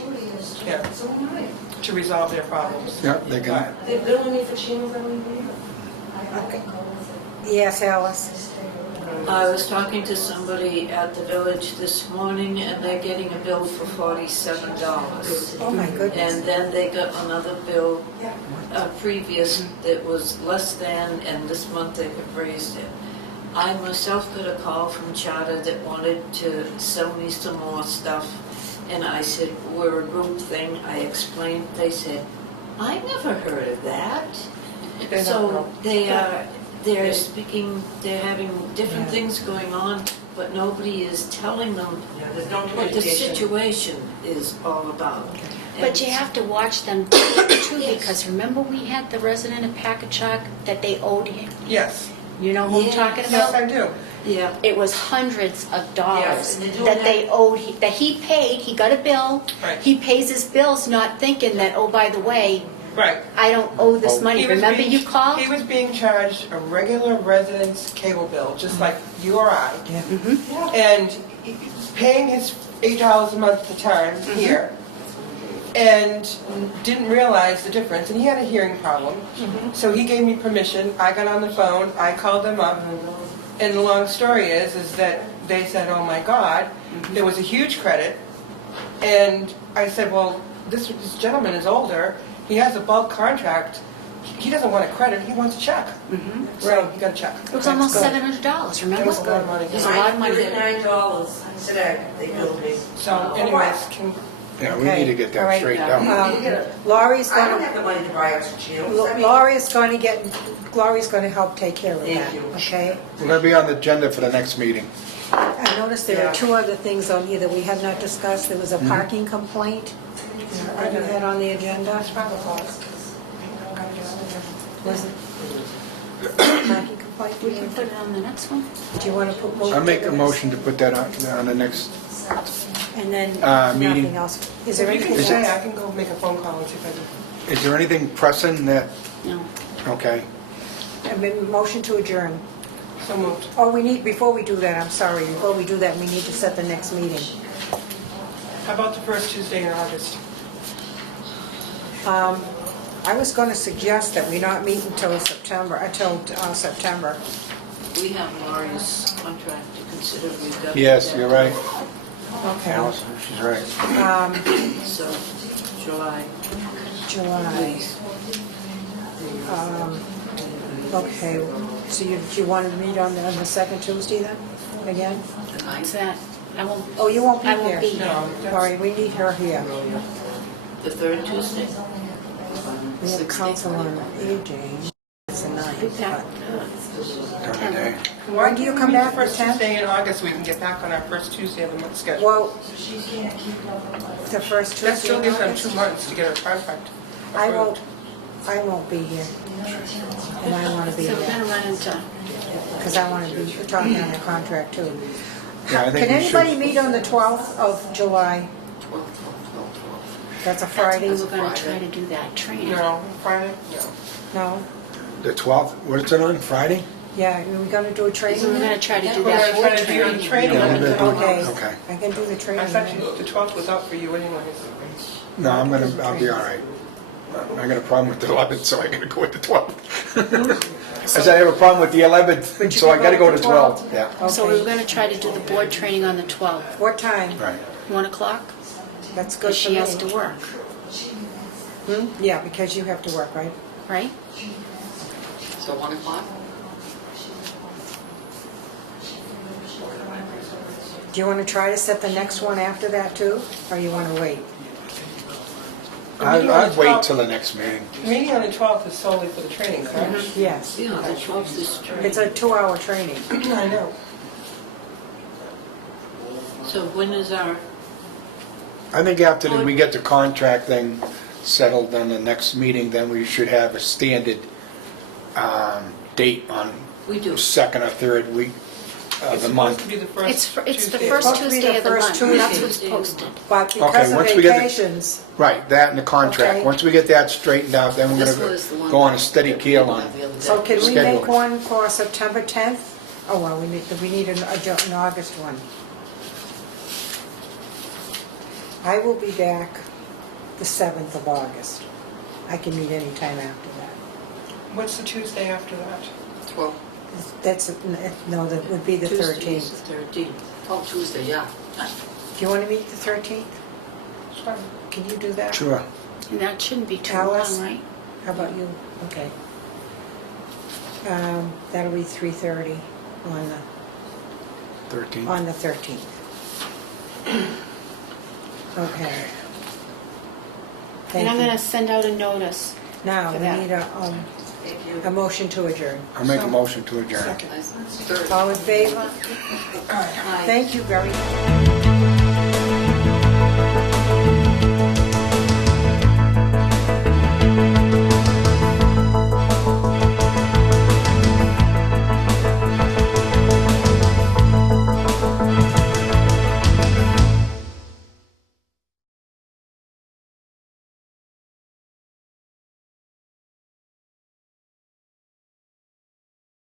Yeah. To resolve their problems. Yeah, they can. They're billing me for channels I don't even need. Yes, Alice? I was talking to somebody at the village this morning, and they're getting a bill for $47. Oh, my goodness. And then they got another bill previous that was less than, and this month they have raised it. I myself got a call from Charter that wanted to sell me some more stuff, and I said, we're a group thing. I explained, they said, I never heard of that. So they're speaking, they're having different things going on, but nobody is telling them There's no what the communication. situation is all about. But you have to watch them too, because remember we had the resident of Packagug that they owed him? Yes, You know who I'm talking yes, about? I do. Yeah, It was hundreds of Yes, dollars and they're doing that they owed, that he paid, he got a bill. Right. He pays his bills not thinking that, oh, by the way, Right. I don't owe this money. He was Remember being- you called? He was being charged a regular resident's cable bill, just like you or I. And paying his $8 a month at the time here, and didn't realize the difference, and he had a hearing problem. So he gave me permission, I got on the phone, I called them up, and the long story is that they said, oh my God, there was a huge credit, and I said, well, this gentleman is older, he has a bulk contract, he doesn't want a credit, he wants a check. So he got a check. It was almost $700, It remember? was a lot of money. It was a lot of money. $9 today, they billed me. So anyways, Yeah, we need to get All that right. straightened out. Laurie the money to buy extra channels. I mean, Laurie's going to help take care of Thank that, you. okay? We're going to be on the agenda for the next meeting. I noticed there Yeah. are two other things on here that we have not discussed. There was a parking complaint that you had on the agenda. Was it? Parking complaint? We can put it on the next one. Do you want to put? I'll make a motion to put that on the next, And then meeting. nothing else. Is there If you anything can say, I else? can go make a phone call and see if I can. is there anything pressing that, No. okay. A motion to adjourn. So moved. Oh, we need, before we do that, I'm sorry, before we do that, we need to set the next meeting. How about the first Tuesday in August? I was going to suggest that we not meet until September. we have Laurie's contract to consider. We've got to Yes, do you're that. right. Okay. Allison, she's right. So, July. July. Okay, so you want to meet on the second Tuesday then, again? Is that, I won't, Oh, you won't be I here? won't be here. All right, we need her here. The third Tuesday? We have council on aging. It's the ninth, but- During the day. When do you come Meet back, the first the 10th? Tuesday in August, we can get back on our first Tuesday of the month schedule. Well, the first That still Tuesday in gives them August? 2 months to get our contract I approved. won't be here. And I want to be So we're here, gonna run into, because I want to be talking on the contract too. Yeah, I think Can we should- anybody meet on the 12th of July? That's a Friday? we were gonna try to do that training. No, Friday? No. No? The 12th, what is it on, Friday? Yeah, we're going to do a So we're training? gonna try to do We're that gonna try board to do training. the training. Yeah, we're gonna do- Okay. Okay. I can do the I training. thought then. the 12th was out for you anyways. No, I'll be all right. I got a problem with the 11th, so I gotta go with the 12th. I said I have a problem with the 11th, But you so I can gotta go go with to the 12th. 12th? Yeah, So we were Okay. gonna try to do the board training on the 12th, What time? right. 1 o'clock, That's good because for she has to me. work, Yeah, because you have to work, right? right? So 1 o'clock? Do you want to try to set the next one after that too, or you want to wait? I'd wait till the next meeting. The meeting on the 12th is solely for the training, correct? Yes. Yeah, the 12th is training. It's a 2-hour training. I know. So when is our, I think after we get the contract thing settled on the next meeting, then we should have a standard date on we do. second or third week of It's the supposed month. to be the first It's the Tuesday. first supposed to be Tuesday the of the first month, that's Tuesday. what's posted. But because Okay, of once we get the- vacations, Right, that and the contract. Okay. Once we get that straigned out, then we're This was the gonna one go on a steady that we keel wanted on. the other day. so can we Schedule. make one for September 10th? Oh, well, we need an August one. I will be back the 7th of August. I can meet any time after that. What's the Tuesday after that? 12. That's, no, that would be the Tuesday is 13th. the 13th. Oh, Tuesday, yeah. Do you want to meet the 13th? Sure. Can you do that? Sure. And that shouldn't be too Alice? long, right? How about you? Okay. That'll be 3:30 on 13th. the 13th. Okay. And I'm Thank you. gonna send out a notice. Now, for we that. need a, Thank you. A motion to adjourn. I'll make a motion to adjourn. Second. Third. All in favor? Thank you very much.